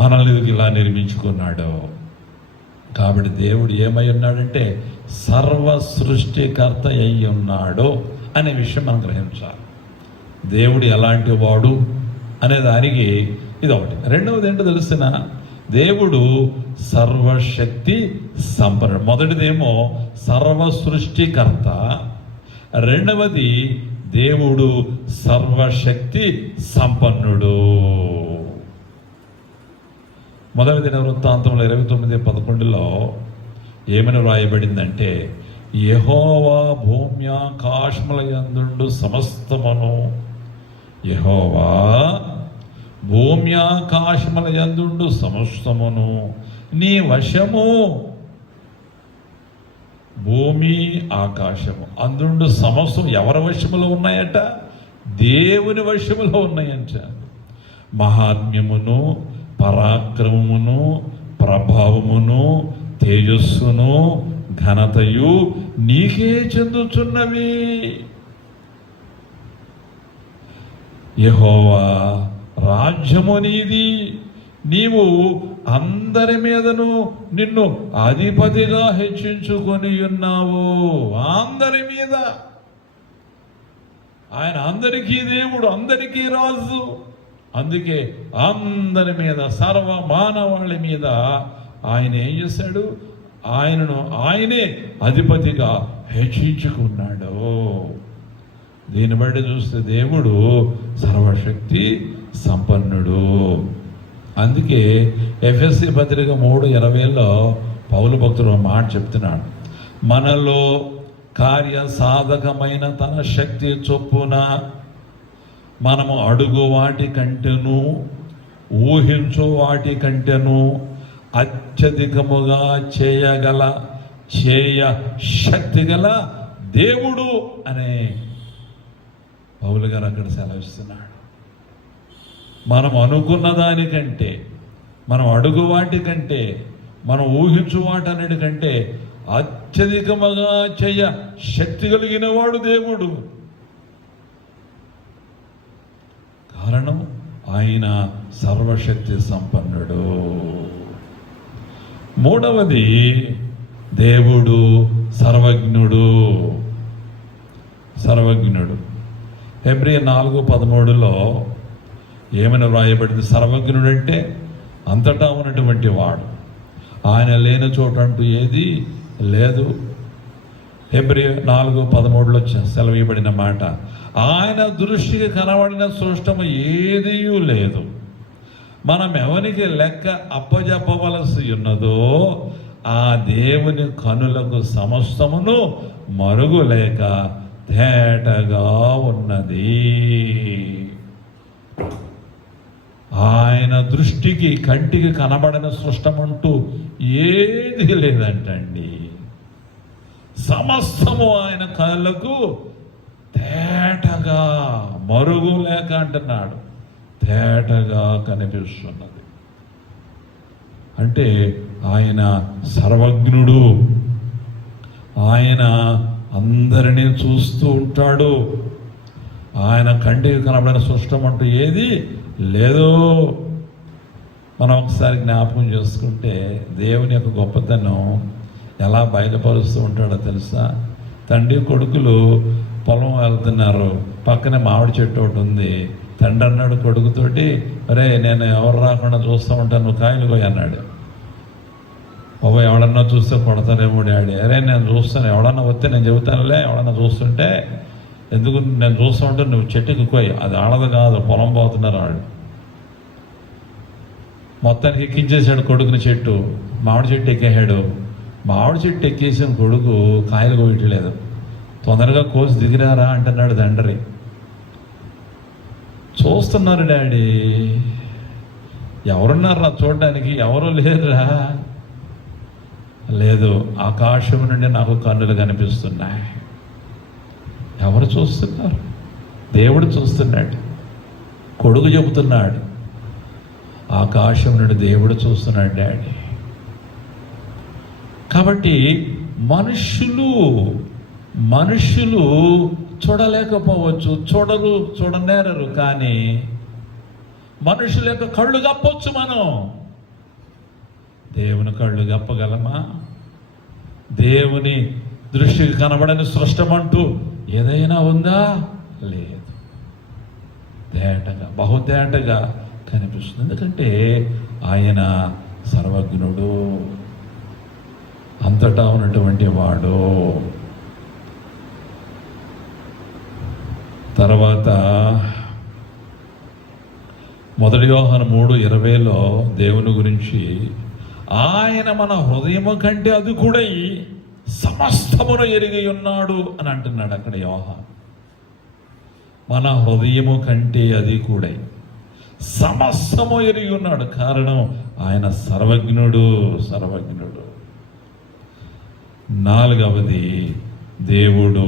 మనల్ని ఇలా నిర్మించుకున్నాడు. కాబట్టి దేవుడు ఏమై ఉన్నాడంటే సర్వ సృష్టికర్త అయి ఉన్నాడు అనే విషయం మనం గ్రహించాలి. దేవుడు ఎలాంటి వాడు అనే దానికి ఇది ఒకటి. రెండవది ఏంటో తెలిసిన, దేవుడు సర్వశక్తి సంపన్నుడు. మొదటిదేమో సర్వ సృష్టికర్త, రెండవది దేవుడు సర్వశక్తి సంపన్నుడు. మొదటి దినవృత్తాంతంలో 29:11 ఏమని వ్రాయబడిందంటే, యెహోవా భూమ్యాకాశముల యందుండు సమస్తమును, యెహోవా భూమ్యాకాశముల యందుండు సమస్తమును నీ వశము. భూమి ఆకాశము అందుండు సమస్తం ఎవరి వశములో ఉన్నాయట? దేవుని వశములో ఉన్నాయంట. మహాత్మ్యమును, పరాక్రమమును, ప్రభావమును, తేజస్సును, ఘనతయు నీకే చెందుచున్నవి. యెహోవా రాజ్యము నీది, నీవు అందరి మీదను నిన్ను అధిపతిగా హెచ్చించుకొని ఉన్నావు. అందరి మీద ఆయన అందరికీ దేవుడు, అందరికీ రాజు. అందుకే అందరి మీద, సర్వ మానవాళి మీద ఆయన ఏం చేశాడు? ఆయనే అధిపతిగా హెచ్చించుకున్నాడు. దీన్ని బట్టి చూస్తే దేవుడు సర్వశక్తి సంపన్నుడు. అందుకే ఎఫెసీ పత్రిక 3:20 పౌలు భక్తుడు మాట చెప్తున్నాడు, మనలో కార్య సాధకమైన తన శక్తి చొప్పున మనము అడుగు వాటి కంటేను ఊహించు వాటి కంటేను అత్యధికముగా చేయ శక్తి గల దేవుడు అనే పౌలు గారు అక్కడ సెలవిస్తున్నాడు. మనం అనుకున్న దానికంటే, మనం అడుగు వాటి కంటే, మనం ఊహించు వాటన్నిటికంటే అత్యధికముగా శక్తి కలిగిన వాడు దేవుడు. కారణం ఆయన సర్వశక్తి సంపన్నుడు. మూడవది దేవుడు సర్వజ్ఞుడు. హెబ్రీ 4:13 ఏమని వ్రాయబడింది? సర్వజ్ఞుడు అంటే అంతటా ఉన్నటువంటి వాడు, ఆయన లేని చోట అంటూ ఏది లేదు. హెబ్రీ 4:13 సెలవీయబడిన మాట, ఆయన దృష్టికి కనబడిన సృష్టము ఏదీ లేదు. మనం ఎవరికి లెక్క అప్పజెప్పవలసి ఉన్నదో ఆ దేవుని కనులకు సమస్తమును మరుగులేక తేటగా ఉన్నది. ఆయన దృష్టికి, కంటికి కనబడిన సృష్టమంటూ ఏది లేదంటండి. సమస్తము ఆయన కళ్ళకు తేటగా, మరుగు లేక అంటున్నాడు, తేటగా కనిపిస్తున్నది. అంటే ఆయన సర్వజ్ఞుడు, ఆయన అందరినీ చూస్తూ ఉంటాడు. ఆయన కంటికి కనబడిన సృష్టం అంటూ ఏది లేదు. మనం ఒకసారి జ్ఞాపకం చేసుకుంటే దేవుని యొక్క గొప్పతనం ఎలా బయలుపరుస్తూ ఉంటాడో తెలుసా? తండ్రి కొడుకులు పొలం వెళ్తున్నారు, పక్కనే మామిడి చెట్టు ఒకటి ఉంది. తండ్రి అన్నాడు కొడుకుతోటి, అరే నేను ఎవరు రాకుండా చూస్తూ ఉంటాను, నువ్వు కాయలు పోయి అన్నాడు. బాబా ఎవడన్నా చూస్తే కొడతారేమో డాడీ. అరే నేను చూస్తాను, ఎవడన్నా వస్తే నేను చెబుతానులే, ఎవడన్నా చూస్తుంటే ఎందుకు నేను చూస్తూ ఉంటే నువ్వు చెట్టుకి కోయి, అది ఆడదు కాదు, పొలం పోతున్నారు వాళ్ళు. మొత్తానికి ఎక్కించేసాడు కొడుకుని చెట్టు, మామిడి చెట్టు ఎక్కేసాడు. మామిడి చెట్టు ఎక్కేసిన కొడుకు కాయలు కోయట్లేదు. తొందరగా కోసి దిగిరారా అంటున్నాడు తండ్రి. చూస్తున్నారు డాడీ, ఎవరున్నారా చూడడానికి? ఎవరు లేరురా. లేదు, ఆకాశం నుండి నాకు కన్నులు కనిపిస్తున్నాయి. ఎవరు చూస్తున్నారు? దేవుడు చూస్తున్నాడు. కొడుకు చెబుతున్నాడు, ఆకాశం నుండి దేవుడు చూస్తున్నాడు డాడీ. కాబట్టి మనుషులు చూడలేకపోవచ్చు, చూడనేరరు. కానీ మనుషుల యొక్క కళ్ళు కప్పొచ్చు మనం. దేవుని కళ్ళు కప్పగలమా? దేవుని దృష్టికి కనబడని సృష్టమంటూ ఏదైనా ఉందా? లేదు. తేటగా, బహుతేటగా కనిపిస్తుంది. ఎందుకంటే ఆయన సర్వజ్ఞుడు, అంతటా ఉన్నటువంటి వాడు. తర్వాత 1 యోహాను 3:20 దేవుని గురించి, ఆయన మన హృదయము కంటే అధికుడై సమస్తమును ఎరిగి ఉన్నాడు అని అంటున్నాడు అక్కడ యోహాను. మన హృదయము కంటే అధికుడై సమస్తము ఎరిగి ఉన్నాడు. కారణం ఆయన సర్వజ్ఞుడు. 4వది, దేవుడు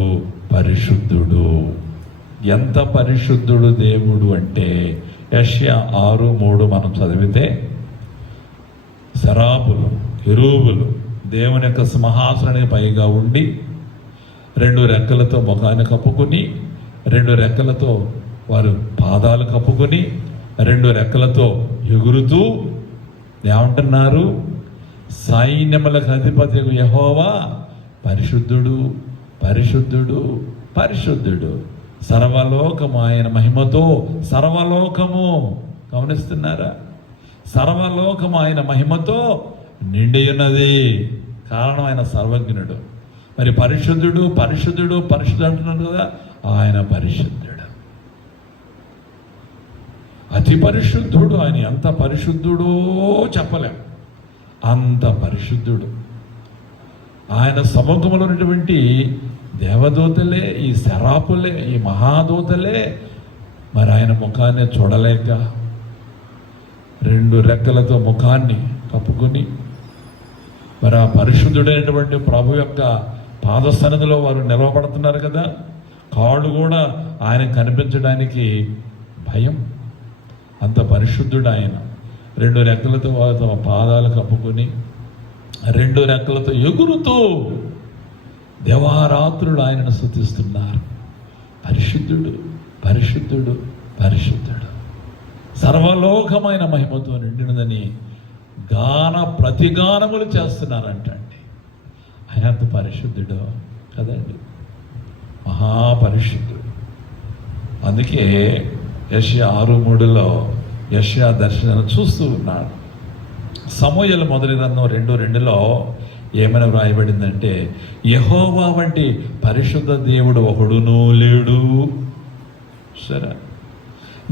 పరిశుద్ధుడు. ఎంత పరిశుద్ధుడు దేవుడు అంటే, యెషయా 6:3 మనం చదివితే, శరాపులు, కెరూబులు దేవుని యొక్క సింహాసనానికి పైగా ఉండి 2 రెక్కలతో ముఖాన్ని కప్పుకొని, 2 రెక్కలతో వారు పాదాలు కప్పుకొని, 2 రెక్కలతో ఎగురుతూ ఏమంటున్నారు? సైన్యములకు అధిపతి యెహోవా పరిశుద్ధుడు, పరిశుద్ధుడు, పరిశుద్ధుడు. సర్వలోకము ఆయన మహిమతో, సర్వలోకము, గమనిస్తున్నారా? సర్వలోకము ఆయన మహిమతో నిండి ఉన్నది. కారణం ఆయన సర్వజ్ఞుడు. మరి పరిశుద్ధుడు, పరిశుద్ధుడు, పరిశుద్ధుడు అంటున్నాడు కదా, ఆయన పరిశుద్ధుడు, అతి పరిశుద్ధుడు. ఆయన ఎంత పరిశుద్ధుడో చెప్పలేం, అంత పరిశుద్ధుడు. ఆయన సముఖంలో ఉన్నటువంటి దేవదూతలే, ఈ శరాపులే, ఈ మహాదూతలే మరి ఆయన ముఖాన్ని చూడలేక 2 రెక్కలతో ముఖాన్ని కప్పుకొని, మరి ఆ పరిశుద్ధుడైనటువంటి ప్రభు యొక్క పాదసన్నిధిలో వారు నిలవబడుతున్నారు కదా. కాళ్ళు కూడా ఆయన కనిపించడానికి భయం, అంత పరిశుద్ధుడు ఆయన. 2 రెక్కలతో వారితో పాదాలు కప్పుకొని, 2 రెక్కలతో ఎగురుతూ దేవారాత్రులు ఆయనను స్తుతిస్తున్నారు. పరిశుద్ధుడు, పరిశుద్ధుడు, పరిశుద్ధుడు, సర్వలోకమైన మహిమతో నిండినదని ప్రతిగానములు చేస్తున్నారంటండి. ఆయన అంత పరిశుద్ధుడు కదండి, మహాపరిశుద్ధుడు. అందుకే యెషయా 6:3 యెషయా దర్శనం చూస్తూ ఉన్నాడు. సమూయేలు మొదటి గ్రంథం 2:2 ఏమైనా వ్రాయబడిందంటే, యెహోవా వంటి పరిశుద్ధ దేవుడు ఒకడునూ లేడు. సరే,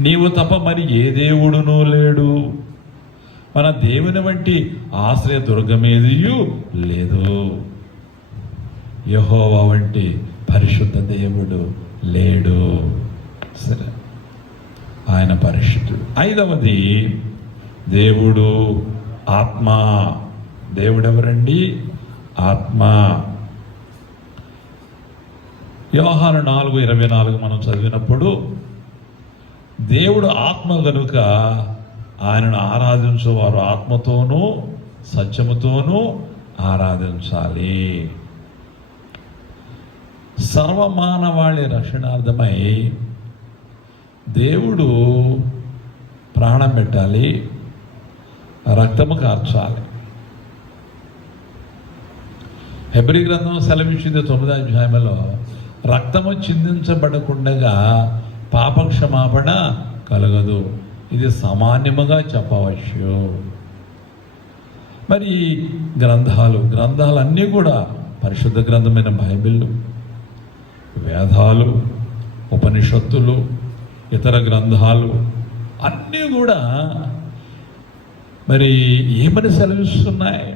నీవు తప్ప మరి ఏ దేవుడునూ లేడు. మన దేవుని వంటి ఆశ్రయ దుర్గమేదియు లేదు. యెహోవా వంటి పరిశుద్ధ దేవుడు లేడు. సరే, ఆయన పరిశుద్ధుడు. 5వది, దేవుడు ఆత్మ. దేవుడు ఎవరండి? ఆత్మ. యోహాను 4:24 మనం చదివినప్పుడు దేవుడు ఆత్మ గనుక ఆయనను ఆరాధించువారు ఆత్మతోనూ సత్యముతోనూ ఆరాధించాలి. సర్వమానవాళి రక్షణార్థమై దేవుడు ప్రాణం పెట్టాలి, రక్తము కార్చాలి. హెబ్రీ గ్రంథం సెలవిచ్చింది 9వ అధ్యాయంలో, రక్తము చిందించబడకుండగా పాపక్షమాపణ కలగదు. ఇది సామాన్యముగా చెప్పవచ్చు. మరి గ్రంథాలన్నీ కూడా పరిశుద్ధ గ్రంథమైన బైబిల్, వేదాలు, ఉపనిషత్తులు, ఇతర గ్రంథాలు అన్నీ కూడా మరి ఏమని సెలవిస్తున్నాయి?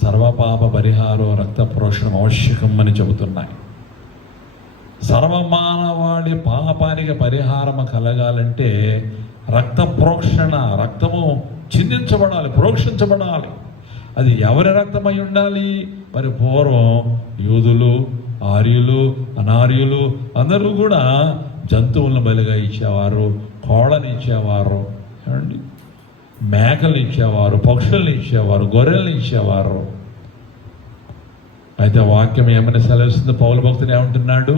సర్వపాప పరిహారం రక్త ప్రోషణం ఆవశ్యకం అని చెబుతున్నాయి. సర్వమానవాడి పాపానికి పరిహారము కలగాలంటే రక్త ప్రోక్షణ, రక్తము చిందించబడాలి, ప్రోక్షించబడాలి. అది ఎవరి రక్తమై ఉండాలి? మరి పూర్వం యూదులు, ఆర్యులు, అనార్యులు అందరూ కూడా జంతువులను బలిగా ఇచ్చేవారు, కోళ్ళని ఇచ్చేవారు, ఏమండి, మేకలు ఇచ్చేవారు, పక్షులను ఇచ్చేవారు, గొర్రెలను ఇచ్చేవారు. అయితే వాక్యం ఏమని సెలవిస్తుంది? పౌలు భక్తుడు ఏమంటున్నాడు?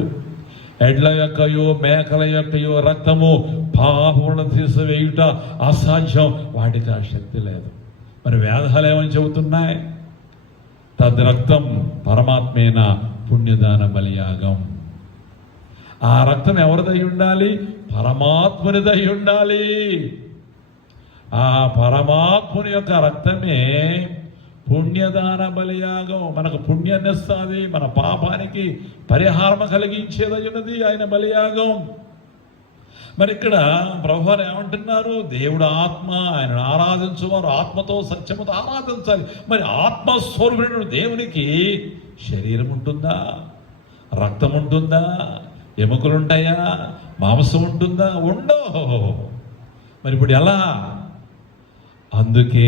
ఎడ్ల యొక్కయో మేకల యొక్కయో రక్తము పాపములను తీసివేయుట అసాధ్యం, వాటికి ఆ శక్తి లేదు. మరి వేదాలు ఏమని చెబుతున్నాయి? తద్రక్తం పరమాత్మేన పుణ్యదాన బలియాగం. ఆ రక్తం ఎవరిదై ఉండాలి? పరమాత్మునిదై ఉండాలి. ఆ పరమాత్ముని యొక్క రక్తమే పుణ్యదాన బలియాగం. మనకు పుణ్యాన్ని ఇస్తుంది, మన పాపానికి పరిహారం కలిగించేదై ఉన్నది ఆయన బలియాగం. మరి ఇక్కడ ప్రభువారు ఏమంటున్నారు? దేవుడు ఆత్మ, ఆయనను ఆరాధించువారు ఆత్మతో సత్యముతో ఆరాధించాలి. మరి ఆత్మస్వరూపుడైన దేవునికి శరీరం ఉంటుందా? రక్తం ఉంటుందా? ఎముకలు ఉంటాయా? మాంసం ఉంటుందా? ఉండవు. మరి ఇప్పుడు ఎలా? అందుకే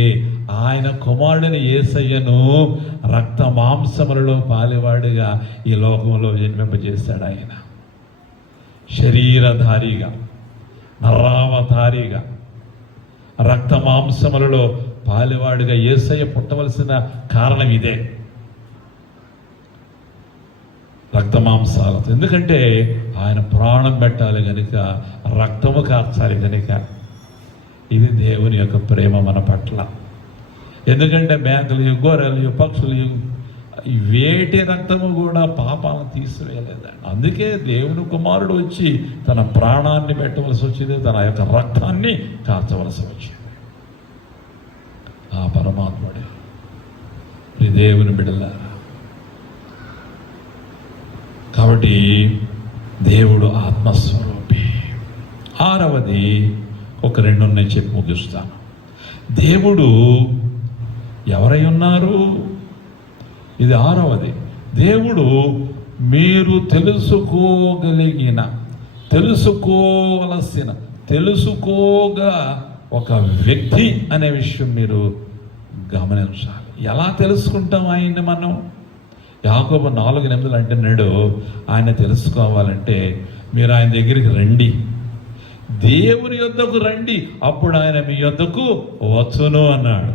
ఆయన కుమారుడైన యేసయ్యను రక్త మాంసములలో పాలివాడిగా ఈ లోకంలో జన్మింపజేశాడు. ఆయన శరీరధారిగా, నరావతారిగా, రక్త మాంసములలో పాలివాడిగా యేసయ్య పుట్టవలసిన కారణం ఇదే, రక్త మాంసాలతో. ఎందుకంటే ఆయన ప్రాణం పెట్టాలి కనుక, రక్తము కార్చాలి కనుక. ఇది దేవుని యొక్క ప్రేమ మన పట్ల. ఎందుకంటే మేకలు, గొర్రెలు, పక్షులు వేటి రక్తము కూడా పాపాలను తీసివేయలేదండి. అందుకే దేవుని కుమారుడు వచ్చి తన ప్రాణాన్ని పెట్టవలసి వచ్చింది, తన యొక్క రక్తాన్ని కార్చవలసి వచ్చింది. ఆ పరమాత్ముడే ఈ దేవుని బిడ్డలారా. కాబట్టి దేవుడు ఆత్మస్వరూపి. 6వది ఒక 2 ఉన్నాయి చెప్పి ముగిస్తాను. దేవుడు ఎవరై ఉన్నారు? ఇది 6వది. దేవుడు మీరు తెలుసుకోవలసిన, తెలుసుకోగల ఒక వ్యక్తి అనే విషయం మీరు గమనించాలి. ఎలా తెలుసుకుంటాం ఆయన్ని మనం? యాకోబు 4:8 అంటున్నాడు, ఆయన తెలుసుకోవాలంటే మీరు ఆయన దగ్గరికి రండి, దేవుని యొద్దకు రండి, అప్పుడు ఆయన మీ యొద్దకు వచ్చును అన్నాడు.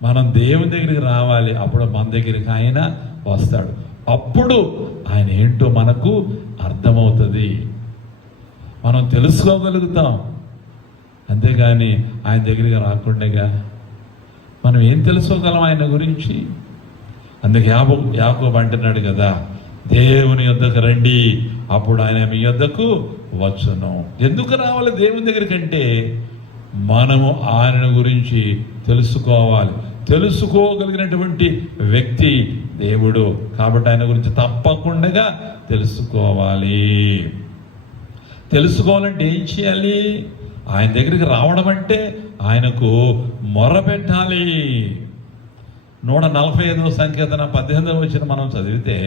మనం దేవుని దగ్గరికి రావాలి, అప్పుడు మన దగ్గరికి ఆయన వస్తాడు. అప్పుడు ఆయన ఏంటో మనకు అర్థమవుతుంది, మనం తెలుసుకోగలుగుతాం. అంతేగాని ఆయన దగ్గరికి రాకుండా మనం ఏం తెలుసుకోగలం ఆయన గురించి? అందుకే యాకోబు అంటున్నాడు కదా, దేవుని యొద్దకు రండి, అప్పుడు ఆయన మీ యొద్దకు వచ్చును. ఎందుకు రావాలి దేవుని దగ్గరికి అంటే మనము ఆయన గురించి తెలుసుకోవాలి. తెలుసుకోగలిగినటువంటి వ్యక్తి దేవుడు. కాబట్టి ఆయన గురించి తప్పకుండా తెలుసుకోవాలి. తెలుసుకోవాలంటే ఏం చేయాలి? ఆయన దగ్గరికి రావడం అంటే ఆయనకు మొర్రపెట్టాలి. 145వ సంకీర్తన 18వ వచనం మనం చదివితే,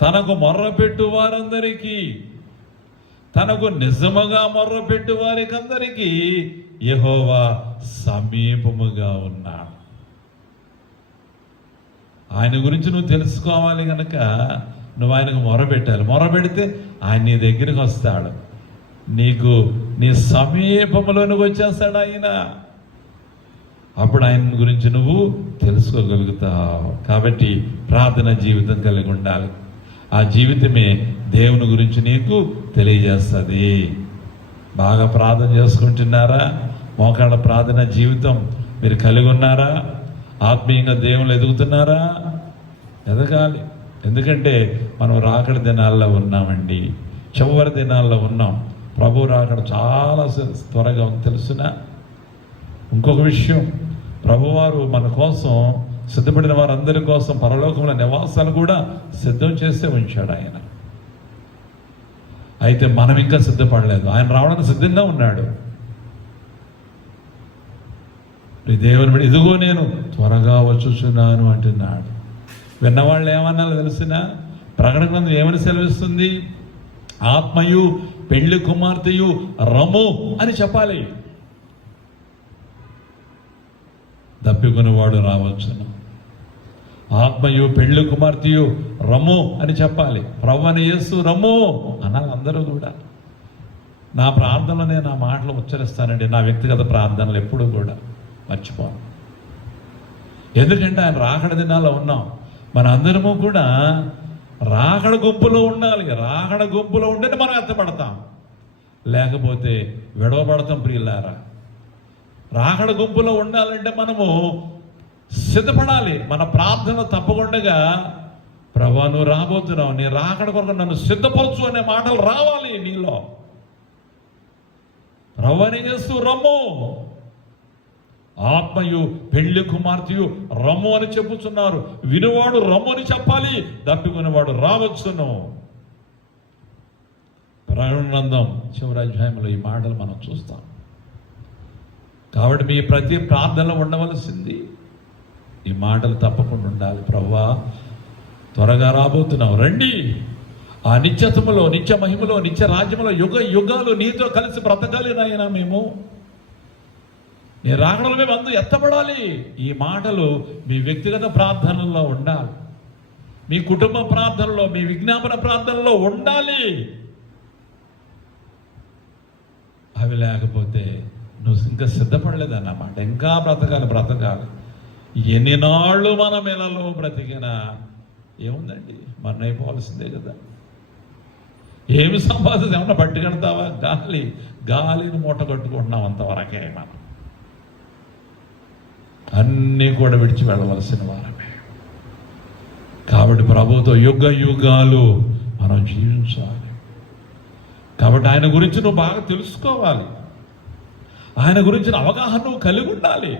తనకు మొర్రపెట్టు వారందరికీ, తనకు నిజముగా మొర్రపెట్టు వారికందరికీ యెహోవా సమీపముగా ఉన్నాడు. ఆయన గురించి నువ్వు తెలుసుకోవాలి కనుక నువ్వు ఆయనకు మొరపెట్టాలి. మొరపెడితే ఆయన నీ దగ్గరికి వస్తాడు, నీకు నీ సమీపంలోనికి వచ్చేస్తాడు ఆయన. అప్పుడు ఆయన గురించి నువ్వు తెలుసుకోగలుగుతావు. కాబట్టి ప్రార్థన జీవితం కలిగి ఉండాలి. ఆ జీవితమే దేవుని గురించి నీకు తెలియజేస్తుంది. బాగా ప్రార్థన చేసుకుంటున్నారా? మోకాళ్ళ ప్రార్థన జీవితం మీరు కలిగి ఉన్నారా? ఆత్మీయంగా దేవుళ్ళు ఎదుగుతున్నారా? ఎదగాలి. ఎందుకంటే మనం రాకడ దినాల్లో ఉన్నామండి, చివరి దినాల్లో ఉన్నాం. ప్రభు రాకడ చాలా త్వరగా ఉంది తెలుసునా? ఇంకొక విషయం, ప్రభువారు మన కోసం సిద్ధపడిన వారందరి కోసం పరలోకంలో నివాసాలు కూడా సిద్ధం చేస్తే ఉంచాడు ఆయన. అయితే మనం ఇంకా సిద్ధపడలేదు. ఆయన రావడానికి సిద్ధంగా ఉన్నాడు. దేవుని ఇదిగో నేను త్వరగా వచ్చుచున్నాను అంటున్నాడు. విన్నవాళ్ళు ఏమన్నా తెలిసిన ప్రకటన గ్రంథం ఏమని సెలవిస్తుంది? ఆత్మయు పెళ్లి కుమార్తెయు రమ్ము అని చెప్పాలి. దప్పికొనివాడు రావచ్చును. ఆత్మయు పెళ్లి కుమార్తెయు రమ్ము అని చెప్పాలి. ప్రభువైన యేసు రమ్ము అనాలి అందరూ కూడా. నా ప్రార్థనలో నేను ఆ మాటలు ఉచ్చరిస్తానండి, నా వ్యక్తిగత ప్రార్థనలు ఎప్పుడూ కూడా మర్చిపోను. ఎందుకంటే ఆయన రాకడ దినాల్లో ఉన్నాం. మన అందరము కూడా రాకడ గుంపులో ఉండాలి. రాకడ గుంపులో ఉంటేనే మనం ఎత్తపడతాం, లేకపోతే విడవబడతాం. ప్రియులారా, రాకడ గుంపులో ఉండాలంటే మనము సిద్ధపడాలి. మన ప్రార్థన తప్పకుండా ప్రభువా నువ్వు రాబోతున్నావు, నీ రాకడ కొరకు నన్ను సిద్ధపరచు అనే మాటలు రావాలి నీలో. ప్రభువని చేస్తూ రమ్ము, ఆత్మయు పెళ్లి కుమార్తెయు రమ్ము అని చెప్పుచున్నారు. వినువాడు రమ్ము అని చెప్పాలి, దప్పికొనేవాడు రావచ్చును. ప్రకటన గ్రంథం చివరి అధ్యాయంలో ఈ మాటలు మనం చూస్తాం. కాబట్టి మీ ప్రతి ప్రార్థనలో ఉండవలసింది ఈ మాటలు తప్పకుండా ఉండాలి. ప్రభువా త్వరగా రాబోతున్నావు, రండి. ఆ నిత్యత్వములో, నిత్య మహిమలో, నిత్య రాజ్యములో యుగ యుగాలు నీతో కలిసి బ్రతకాలి నాయనా. మేము నీ రాకడలో మేము అందరూ ఎత్తబడాలి. ఈ మాటలు మీ వ్యక్తిగత ప్రార్థనల్లో ఉండాలి, మీ కుటుంబ ప్రార్థనలో, మీ విజ్ఞాపన ప్రార్థనలో ఉండాలి. అవి లేకపోతే నువ్వు ఇంకా సిద్ధపడలేదన్నమాట. ఇంకా బ్రతకాలి. ఎన్ని నాళ్ళు మనం ఇలాలో బ్రతికినా ఏముందండి, మన అయిపోవాల్సిందే కదా. ఏమి సంపాదన ఏమన్నా పట్టుకెడతావా? గాలిని మూట కట్టుకుంటున్నాం అంతవరకే. మనం అన్నీ కూడా విడిచి వెళ్ళవలసిన వారమే. కాబట్టి ప్రభుతో యుగ యుగాలు మనం జీవించాలి. కాబట్టి ఆయన గురించి నువ్వు బాగా తెలుసుకోవాలి, ఆయన గురించిన అవగాహన నువ్వు కలిగి ఉండాలి.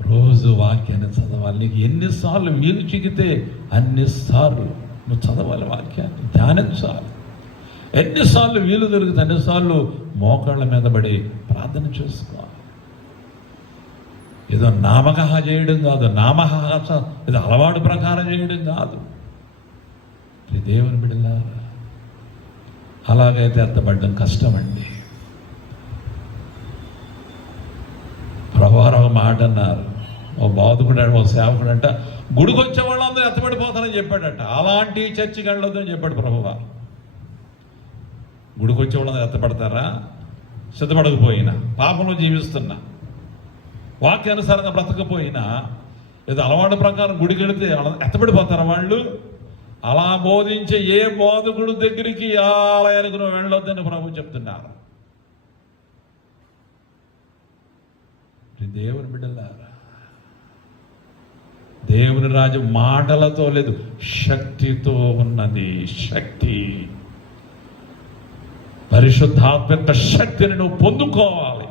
రోజు వాక్యాన్ని చదవాలి. నీకు ఎన్నిసార్లు వీలు చిక్కితే అన్నిసార్లు నువ్వు చదవాలి, వాక్యాన్ని ధ్యానించాలి. ఎన్నిసార్లు వీలు దొరికితే అన్నిసార్లు మోకాళ్ళ మీద పడి ప్రార్థన చేసుకోవాలి. ఏదో నామకహ చేయడం కాదు, ఏదో అలవాటు ప్రకారం చేయడం కాదు. దేవుని బిడ్డలారా, అలాగైతే ఎత్తబడ్డం కష్టమండి. ప్రభువారు ఒక మాట అన్నారు. ఓ బాధకుడు, ఓ సేవకుడు అంట గుడికి వచ్చే వాళ్ళందరూ ఎత్తబడిపోతారని చెప్పాడట. అలాంటి చర్చికి వెళ్ళొద్దు అని చెప్పాడు ప్రభువారు. గుడికి వచ్చే వాళ్ళందరూ ఎత్తపడతారా? సిద్ధపడకపోయినా, పాపంలో జీవిస్తున్నా, వాక్యానుసారంగా బ్రతకపోయినా, ఏదో అలవాటు ప్రకారం గుడికి వెళితే ఎత్తబడిపోతారా వాళ్ళు? అలా బోధించే ఏ బోధకుడు దగ్గరికి ఆలయానికి నువ్వు వెళ్ళొద్దని ప్రభు చెప్తున్నారు. దేవుని బిడ్డలారా, దేవుని రాజ్యం మాటలతో లేదు, శక్తితో ఉన్నది. శక్తి, పరిశుద్ధాత్మ యొక్క శక్తిని నువ్వు పొందుకోవాలి.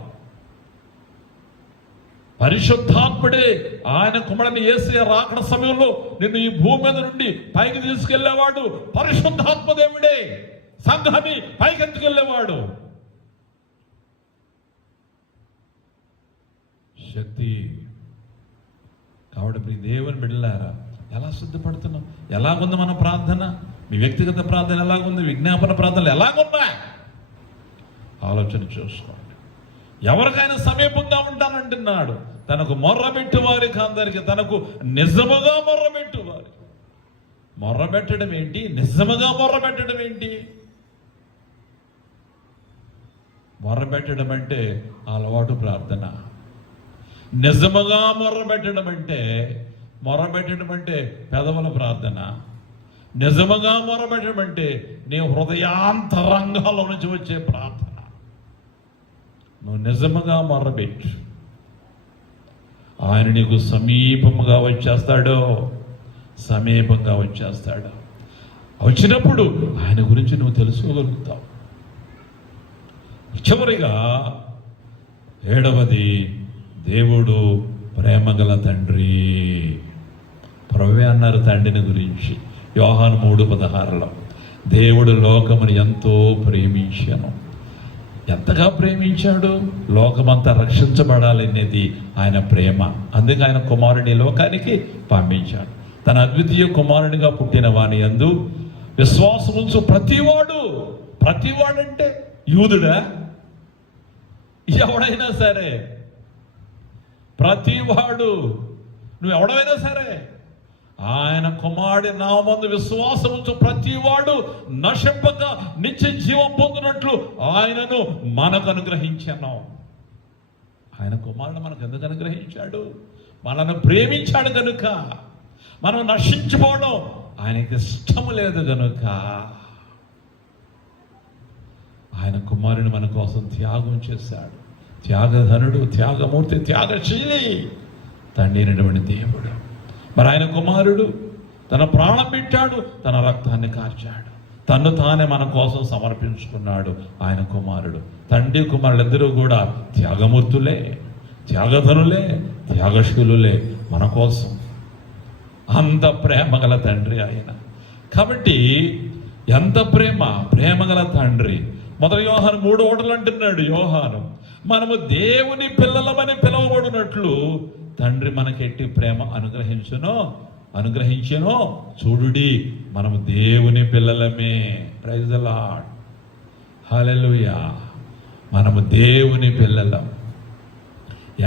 పరిశుద్ధాత్ముడే ఆయన కుమారుని యేసయ్య రాకడ సమయంలో నిన్ను ఈ భూమి మీద నుండి పైకి తీసుకెళ్లేవాడు. పరిశుద్ధాత్మ దేవుడే సంఘాన్ని పైకెత్తుకెళ్లేవాడు. శక్తి. కాబట్టి మీ దేవుని బిడ్డలారా, ఎలా సిద్ధపడుతున్నాం? ఎలాగుంది మన ప్రార్థన? మీ వ్యక్తిగత ప్రార్థన ఎలాగుంది? విజ్ఞాపన ప్రార్థనలు ఎలాగున్నాయి? ఆలోచన చేసుకోండి. ఎవరికైనా సమీపంగా ఉంటానంటున్నాడు. తనకు మొర్రబెట్టు వారికి అందరికి, తనకు నిజముగా మొర్రబెట్టు వారికి. మొర్రబెట్టడం ఏంటి? నిజముగా మొర్రబెట్టడం ఏంటి? మొర్రబెట్టడం అంటే అలవాటు ప్రార్థన. నిజముగా మొర్రబెట్టడం అంటే పెదవుల ప్రార్థన. నిజముగా మొర్రబెట్టడం అంటే నీ హృదయాంతరంగాల నుంచి వచ్చే ప్రార్థన. నువ్వు నిజముగా మొర్రబెట్టు, ఆయన నీకు సమీపంగా వచ్చేస్తాడు. వచ్చినప్పుడు ఆయన గురించి నువ్వు తెలుసుకోగలుగుతావు. చివరిగా 7వది, దేవుడు ప్రేమగల తండ్రి. ప్రభువే అన్నారు తండ్రిని గురించి యోహాను 3:16లో, దేవుడు లోకమును ఎంతో ప్రేమించాను. ఎంతగా ప్రేమించాడు? లోకమంతా రక్షించబడాలనేది ఆయన ప్రేమ. అందుకే ఆయన కుమారుని లోకానికి పంపించాడు. తన అద్వితీయ కుమారునిగా పుట్టిన వాని యందు విశ్వాసముంచు ప్రతివాడంటే యూదుడా, ఎవడైనా సరే, ప్రతివాడు, నువ్వు ఎవడైనా సరే, ఆయన కుమారుడి నామమున విశ్వాసముంచు ప్రతివాడు నశింపక నిత్య జీవం పొందినట్లు ఆయనను మనకు అనుగ్రహించాను. ఆయన కుమారుడు మనకు ఎందుకు అనుగ్రహించాడు? మనను ప్రేమించాడు కనుక. మనం నశించిపోవడం ఆయనకి ఇష్టము లేదు కనుక ఆయన కుమారుని మన కోసం త్యాగం చేశాడు. త్యాగధనుడు, త్యాగమూర్తి, త్యాగశీలి, తండ్రినటువంటి దేవుడు. మరి ఆయన కుమారుడు తన ప్రాణం పెట్టాడు, తన రక్తాన్ని కార్చాడు, తన్ను తానే మన కోసం సమర్పించుకున్నాడు. ఆయన కుమారుడు, తండ్రి కుమారులందరూ కూడా త్యాగమూర్తులే, త్యాగధనులే, త్యాగశీలులే మన కోసం. అంత ప్రేమగల తండ్రి ఆయన. కాబట్టి ఎంత ప్రేమగల తండ్రి. 1 యోహాను 3:1 అంటున్నాడు యోహాను, మనము దేవుని పిల్లలమని పిలువబడినట్లు తండ్రి మనకెట్టి ప్రేమ అనుగ్రహించెనో చూడుడి, మనము దేవుని పిల్లలమే. ప్రైజ్ ది లార్డ్, హల్లెలూయా. మనము దేవుని పిల్లలం.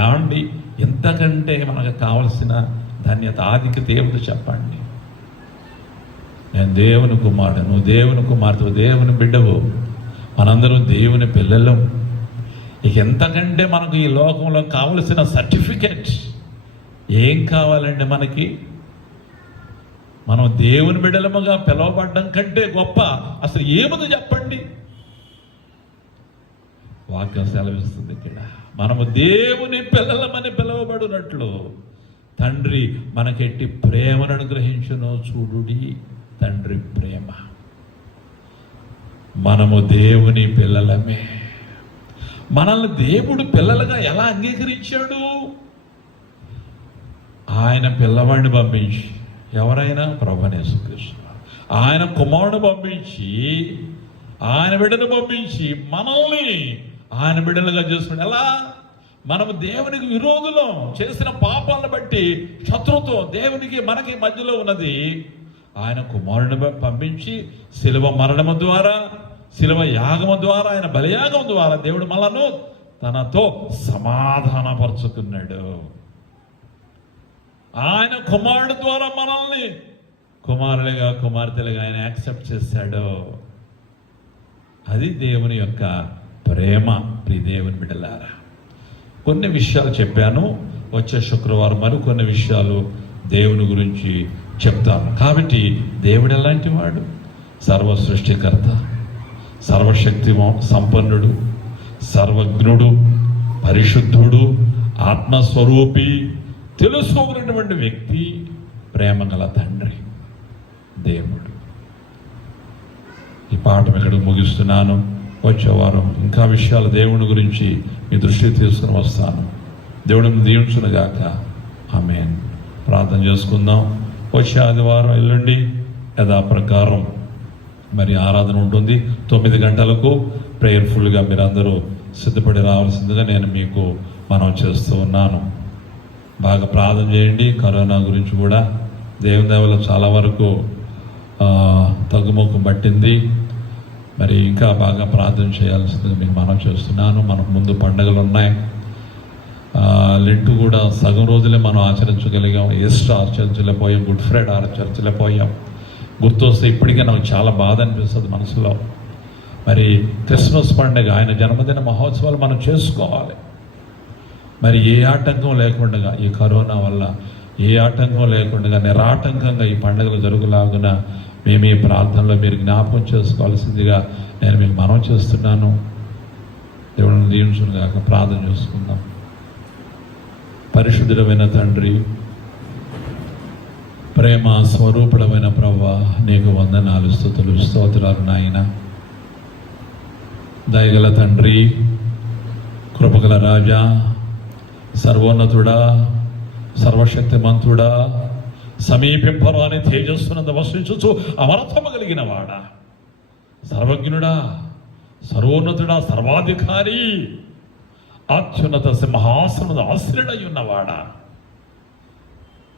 ఏమండి, ఇంతకంటే మనకు కావలసిన ధన్యత ఆదికి దేవుడు చెప్పండి. నేను దేవుని కుమారుడు, నువ్వు దేవుని కుమార్తె, దేవుని బిడ్డవు, మనందరం దేవుని పిల్లలం. ఇక ఎంతకంటే మనకు ఈ లోకంలో కావలసిన సర్టిఫికెట్ ఏం కావాలండి? మనకి మనం దేవుని బిడ్డలముగా పిలువబడ్డం కంటే గొప్ప అసలు ఏముంది చెప్పండి? వాక్యం సెలవిస్తుంది ఇక్కడ, మనము దేవుని పిల్లలమని పిలువబడినట్లు తండ్రి మనకెట్టి ప్రేమను అనుగ్రహించునో చూడుడి. తండ్రి ప్రేమ. మనము దేవుని పిల్లలమే. మనల్ని దేవుడు పిల్లలుగా ఎలా అంగీకరించాడు? ఆయన పిల్లవాడిని పంపించి, ఎవరైనా ప్రభువైన యేసుక్రీస్తు, ఆయన కుమారుడు పంపించి, ఆయన బిడ్డను పంపించి మనల్ని ఆయన బిడ్డలుగా చేసుకుని. ఎలా? మనము దేవునికి విరోధులం, చేసిన పాపాలను బట్టి శత్రుత్వం దేవునికి మనకి మధ్యలో ఉన్నది. ఆయన కుమారుని పంపించి శిలువ మరణము ద్వారా, శిలువ యాగము ద్వారా, ఆయన బలియాగం ద్వారా దేవుడు మనను తనతో సమాధానపరుచుకున్నాడు. ఆయన కుమారుడు ద్వారా మనల్ని కుమారులుగా, కుమార్తెలుగా ఆయన యాక్సెప్ట్ చేశాడు. అది దేవుని యొక్క ప్రేమ. ప్రియ దేవుని బిడ్డలారా, కొన్ని విషయాలు చెప్పాను. వచ్చే శుక్రవారం మరికొన్ని విషయాలు దేవుని గురించి చెప్తాను. కాబట్టి దేవుడు ఎలాంటి వాడు? సర్వ సృష్టికర్త, సర్వశక్తి సంపన్నుడు, సర్వజ్ఞుడు, పరిశుద్ధుడు, ఆత్మస్వరూపి, తెలుసుకోగలిగినటువంటి వ్యక్తి, ప్రేమగల తండ్రి దేవుడు. ఈ పాఠం ఇక్కడికి ముగిస్తున్నాను. వచ్చే వారం ఇంకా విషయాలు దేవుని గురించి మీ దృష్టికి తీసుకుని వస్తాను. దేవుడిని దీవించునుగాక. ఆమేన్. ప్రార్థన చేసుకుందాం. వచ్చే ఆదివారం ఎల్లుండి యథాప్రకారం మరి ఆరాధన ఉంటుంది. 9 గంటలకు ప్రేయర్ఫుల్గా మీరు అందరూ సిద్ధపడి రావాల్సిందిగా నేను మీకు మనవి చేస్తూ ఉన్నాను. బాగా ప్రార్థన చేయండి. కరోనా గురించి కూడా దేవుని దయ వల్ల చాలా వరకు తగ్గుముఖం పట్టింది. మరి ఇంకా బాగా ప్రార్థన చేయాల్సిందిగా మీకు మనవి చేస్తున్నాను. మనకు ముందు పండుగలు ఉన్నాయి. లెంటు కూడా సగం రోజులే మనం ఆచరించగలిగాం. ఈస్టర్ ఆచరించలేకపోయాం, గుడ్ ఫ్రైడే ఆచరించలేకపోయాం. గుర్తొస్తే ఇప్పటికే నాకు చాలా బాధ అనిపిస్తుంది మనసులో. మరి క్రిస్మస్ పండుగ, ఆయన జన్మదిన మహోత్సవాలు మనం చేసుకోవాలి. మరి ఏ ఆటంకం లేకుండా, ఈ కరోనా వల్ల ఏ ఆటంకం లేకుండా నిరాటంకంగా ఈ పండుగలు జరుగులాగున మేము ఈ ప్రార్థనలో మీరు జ్ఞాపకం చేసుకోవాల్సిందిగా నేను మీకు మనవి చేస్తున్నాను. దేవుడిని దీవించుగాక. ప్రార్థన చేసుకుందాం. పరిశుద్ధుడమైన తండ్రి, ప్రేమ స్వరూపుడమైన ప్రభువా, నీకు వందనాలు, స్తుతులు, స్తోత్రాలు నాయన. దయగల తండ్రి, కృపగల రాజా, సర్వోన్నతుడా, సర్వశక్తిమంతుడా, సమీపింపరాని తేజస్సునందు వసించుచు అమరత్వము కలిగిన వాడా, సర్వజ్ఞుడా, సర్వోన్నతుడా, సర్వాధికారి, అత్యున్నత సింహాసనద ఆశ్రయుడై ఉన్నవాడా,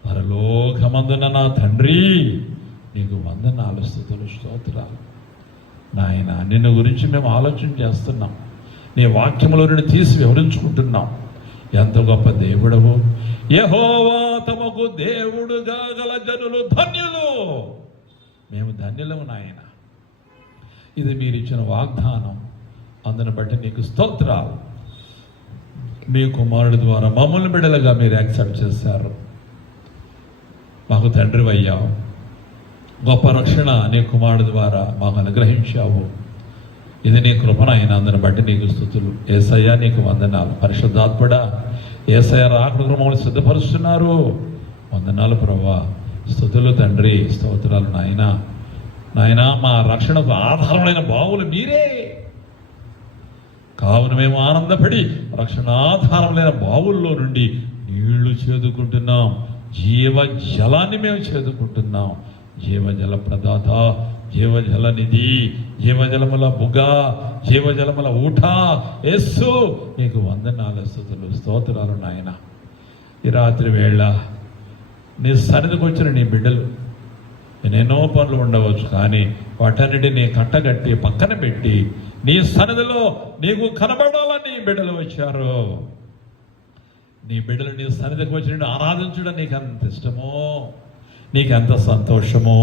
పరలోకమందున నా తండ్రి, నీకు వందనాలు, స్తుతులు, స్తోత్రాలు నాయన. నిన్ను గురించి మేము ఆలోచన చేస్తున్నాం, నీ వాక్యములో నుండి తీసి వివరించుకుంటున్నాం. ఎంత గొప్ప దేవుడవు. యెహోవా తమకు దేవుడుగా గల జనులు ధన్యులు. మేము ధన్యులము నాయన. ఇది మీరు ఇచ్చిన వాగ్దానం, అందుని బట్టి నీకు స్తోత్రాలు. మీ కుమారుడి ద్వారా మమ్మల్ని బిడ్డలుగా మీరు యాక్సెప్ట్ చేశారు. మాకు తండ్రి అయ్యావు. గొప్ప రక్షణ నీ కుమారుడి ద్వారా మాకు అనుగ్రహించావు. ఇది నీ కృపనైనా, అందుని బట్టి నీకు స్తుతులు. యేసయ్య నీకు వందనాలు. పరిశుద్ధాత్ముడా, యేసయ్య రాకడ మమ్మల్ని సిద్ధపరుస్తున్నారు. వందనాలు ప్రభువా. స్తుతులు తండ్రి, స్తోత్రాలు నాయన. నాయన, మా రక్షణకు ఆధారమైన బావులు మీరే. కావున మేము ఆనందపడి రక్షణాధారమైన బావుల్లో నుండి నీళ్లు చేదుకుంటున్నాం. జీవ జలాన్ని మేము చేదుకుంటున్నాం. జీవజల ప్రదాత, జీవజల నిధి, జీవజలముల బుగ, జీవజలముల ఊట యేసు, నీకు వందనాలు, స్తుతులు, స్తోత్రాలు నాయన. ఈ రాత్రి వేళ నీ సన్నిధికి వచ్చిన నీ బిడ్డలు ఎన్నెన్నో పనులు ఉండవచ్చు, కానీ వాటన్నిటినీ కట్టగట్టి పక్కన పెట్టి నీ సన్నిధిలో నీకు కనబడాలని బిడ్డలు వచ్చారు. నీ బిడ్డలు నీ సన్నిధికి వచ్చి నిన్ను ఆరాధించడం నీకు ఎంత ఇష్టమో, నీకు ఎంత సంతోషమో.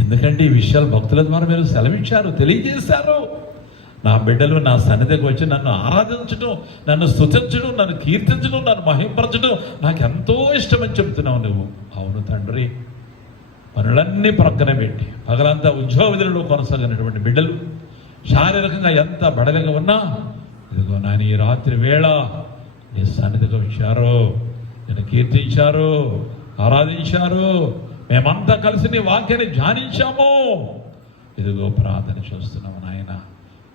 ఎందుకంటే ఈ విషయాలు భక్తుల ద్వారా మీరు సెలవిచ్చారు, తెలియజేశారు. నా బిడ్డలు నా సన్నిధికి వచ్చి నన్ను ఆరాధించడం, నన్ను స్తుతించడం, నన్ను కీర్తించడం, నన్ను మహింపరచడం నాకు ఎంతో ఇష్టమని చెబుతున్నావు నువ్వు. అవును తండ్రి. పనులన్నీ ప్రక్కన పెట్టి పగలంతా ఉద్యోగ విధులలో కొనసాగినటువంటి బిడ్డలు శారీరకంగా ఎంత బడలిగా ఉన్నా, ఇదిగో నాయన ఈ రాత్రి వేళ నీ సన్నిధికి వచ్చారు, నేను కీర్తించారు, ఆరాధించారు. మేమంతా కలిసి నీ వాక్యాన్ని ధ్యానించాము. ఇదిగో ప్రార్థన చేస్తున్నాము నాయన.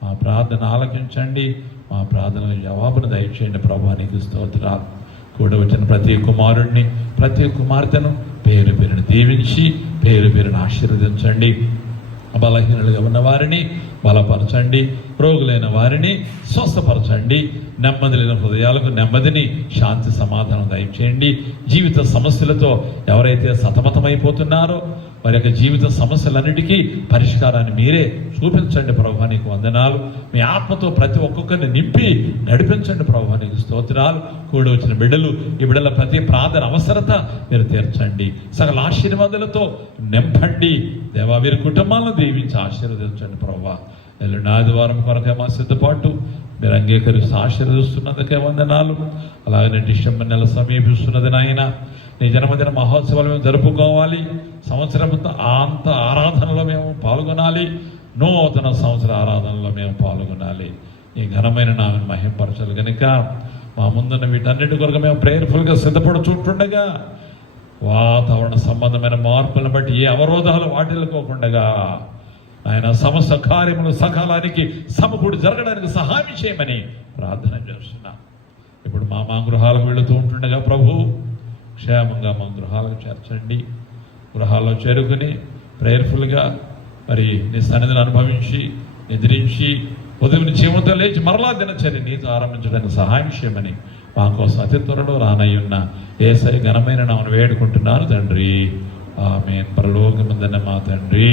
మా ప్రార్థన ఆలకించండి, మా ప్రార్థనకు జవాబును దయచేయండి ప్రభువా. నీకు స్తోత్రాలు. కూడా వచ్చిన ప్రతి కుమారుడిని, ప్రతి కుమార్తెను పేరు పేరుని దీవించి పేరు పేరుని ఆశీర్వదించండి. బలహీనులుగా ఉన్న వారిని బలపరచండి, రోగులైన వారిని స్వస్థపరచండి, నెమ్మది లేని హృదయాలకు నెమ్మదిని, శాంతి, సమాధానం దయచేయండి. జీవిత సమస్యలతో ఎవరైతే సతమతమైపోతున్నారో వారి యొక్క జీవిత సమస్యలన్నిటికీ పరిష్కారాన్ని మీరే చూపించండి ప్రభువా. నీకు వందనాలు. మీ ఆత్మతో ప్రతి ఒక్కొక్కరిని నింపి నడిపించండి ప్రభువా. నీకు స్తోత్రాలు. కూడి వచ్చిన బిడ్డలు, ఈ బిడ్డల ప్రతి ప్రార్థన అవసరత మీరు తీర్చండి. సకల ఆశీర్వాదాలతో నింపండి దేవా. వీరి కుటుంబాలను దీవించి ఆశీర్వదించండి ప్రభువా. ఎల్లుండి ఆదివారం కొరకే మా సిద్ధపాటు మీరు అంగీకరిస్తూ ఆశీర్వదిస్తున్నందుకే వందనాలు. అలాగనే డిసెంబర్ నెల సమీపిస్తున్నది నాయన. నీ జన్మదిన మహోత్సవాలు మేము జరుపుకోవాలి. సంవత్సరం అంత ఆరాధనలో మేము పాల్గొనాలి. నూతన సంవత్సర ఆరాధనలో మేము పాల్గొనాలి. ఈ ఘనమైన నామని మహింపరచాలి కనుక మా ముందున్న వీటన్నిటి కొరకు మేము ప్రేయర్ఫుల్గా సిద్ధపడుచుంటుండగా వాతావరణ సంబంధమైన మార్పులను బట్టి ఏ అవరోధాలు వాటిల్లుకోకుండా ఆయన సమస్త కార్యములు సకాలానికి సమకూడి జరగడానికి సహాయం చేయమని ప్రార్థన చేస్తున్నాం. ఇప్పుడు మా గృహాలకు వెళుతూ ఉంటుండగా ప్రభు క్షేమంగా మా గృహాలకు చేర్చండి. గృహాల్లో చేరుకుని ప్రేయర్ఫుల్గా మరి నీ సన్నిధిని అనుభవించి నిద్రించి ఉదయం జీవంతో లేచి మరలా దినచర్య నీతో ఆరంభించడానికి సహాయం చేయమని మా కోసం అతి త్వరలో రానయ్యున్న యేసయ్య ఘనమైన నామమున వేడుకుంటున్నాను తండ్రి. ఆమేన్. పరలోకమందున్న మా తండ్రి,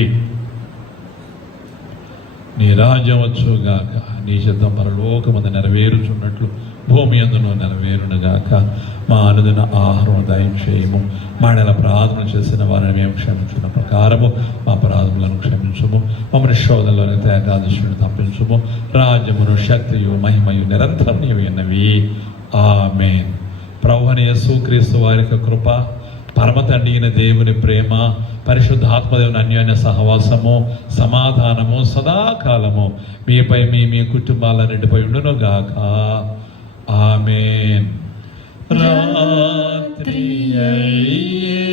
నీ రాజ్యం వచ్చుగాక, నీ చిత్తం పరలోకమందు నెరవేరుచున్నట్లు భూమి అందును నెరవేరునుగాక. మా అనుదిన ఆహారం దయచేయము. మా నెల ప్రార్థన చేసిన వారిని మేము క్షమించిన ప్రకారము మా అపరాధములను క్షమించుము. మమ్మల్ని శోధనలోని తేకాదశిని తప్పించుము. రాజ్యమును, శక్తియు, మహిమయు నిరంతరం నీవైనవి. ఆమేన్. ప్రభువైన యేసుక్రీస్తు వారి యొక్క కృప, పరమ తండ్రి అయిన దేవుని ప్రేమ, పరిశుద్ధాత్మదేవుని అన్యోన్య సహవాసము, సమాధానము సదాకాలము మీపై మీ కుటుంబాలన్నిటిపై ఉండునుగాక. ఆమేన్. రాత్రి అయ్యే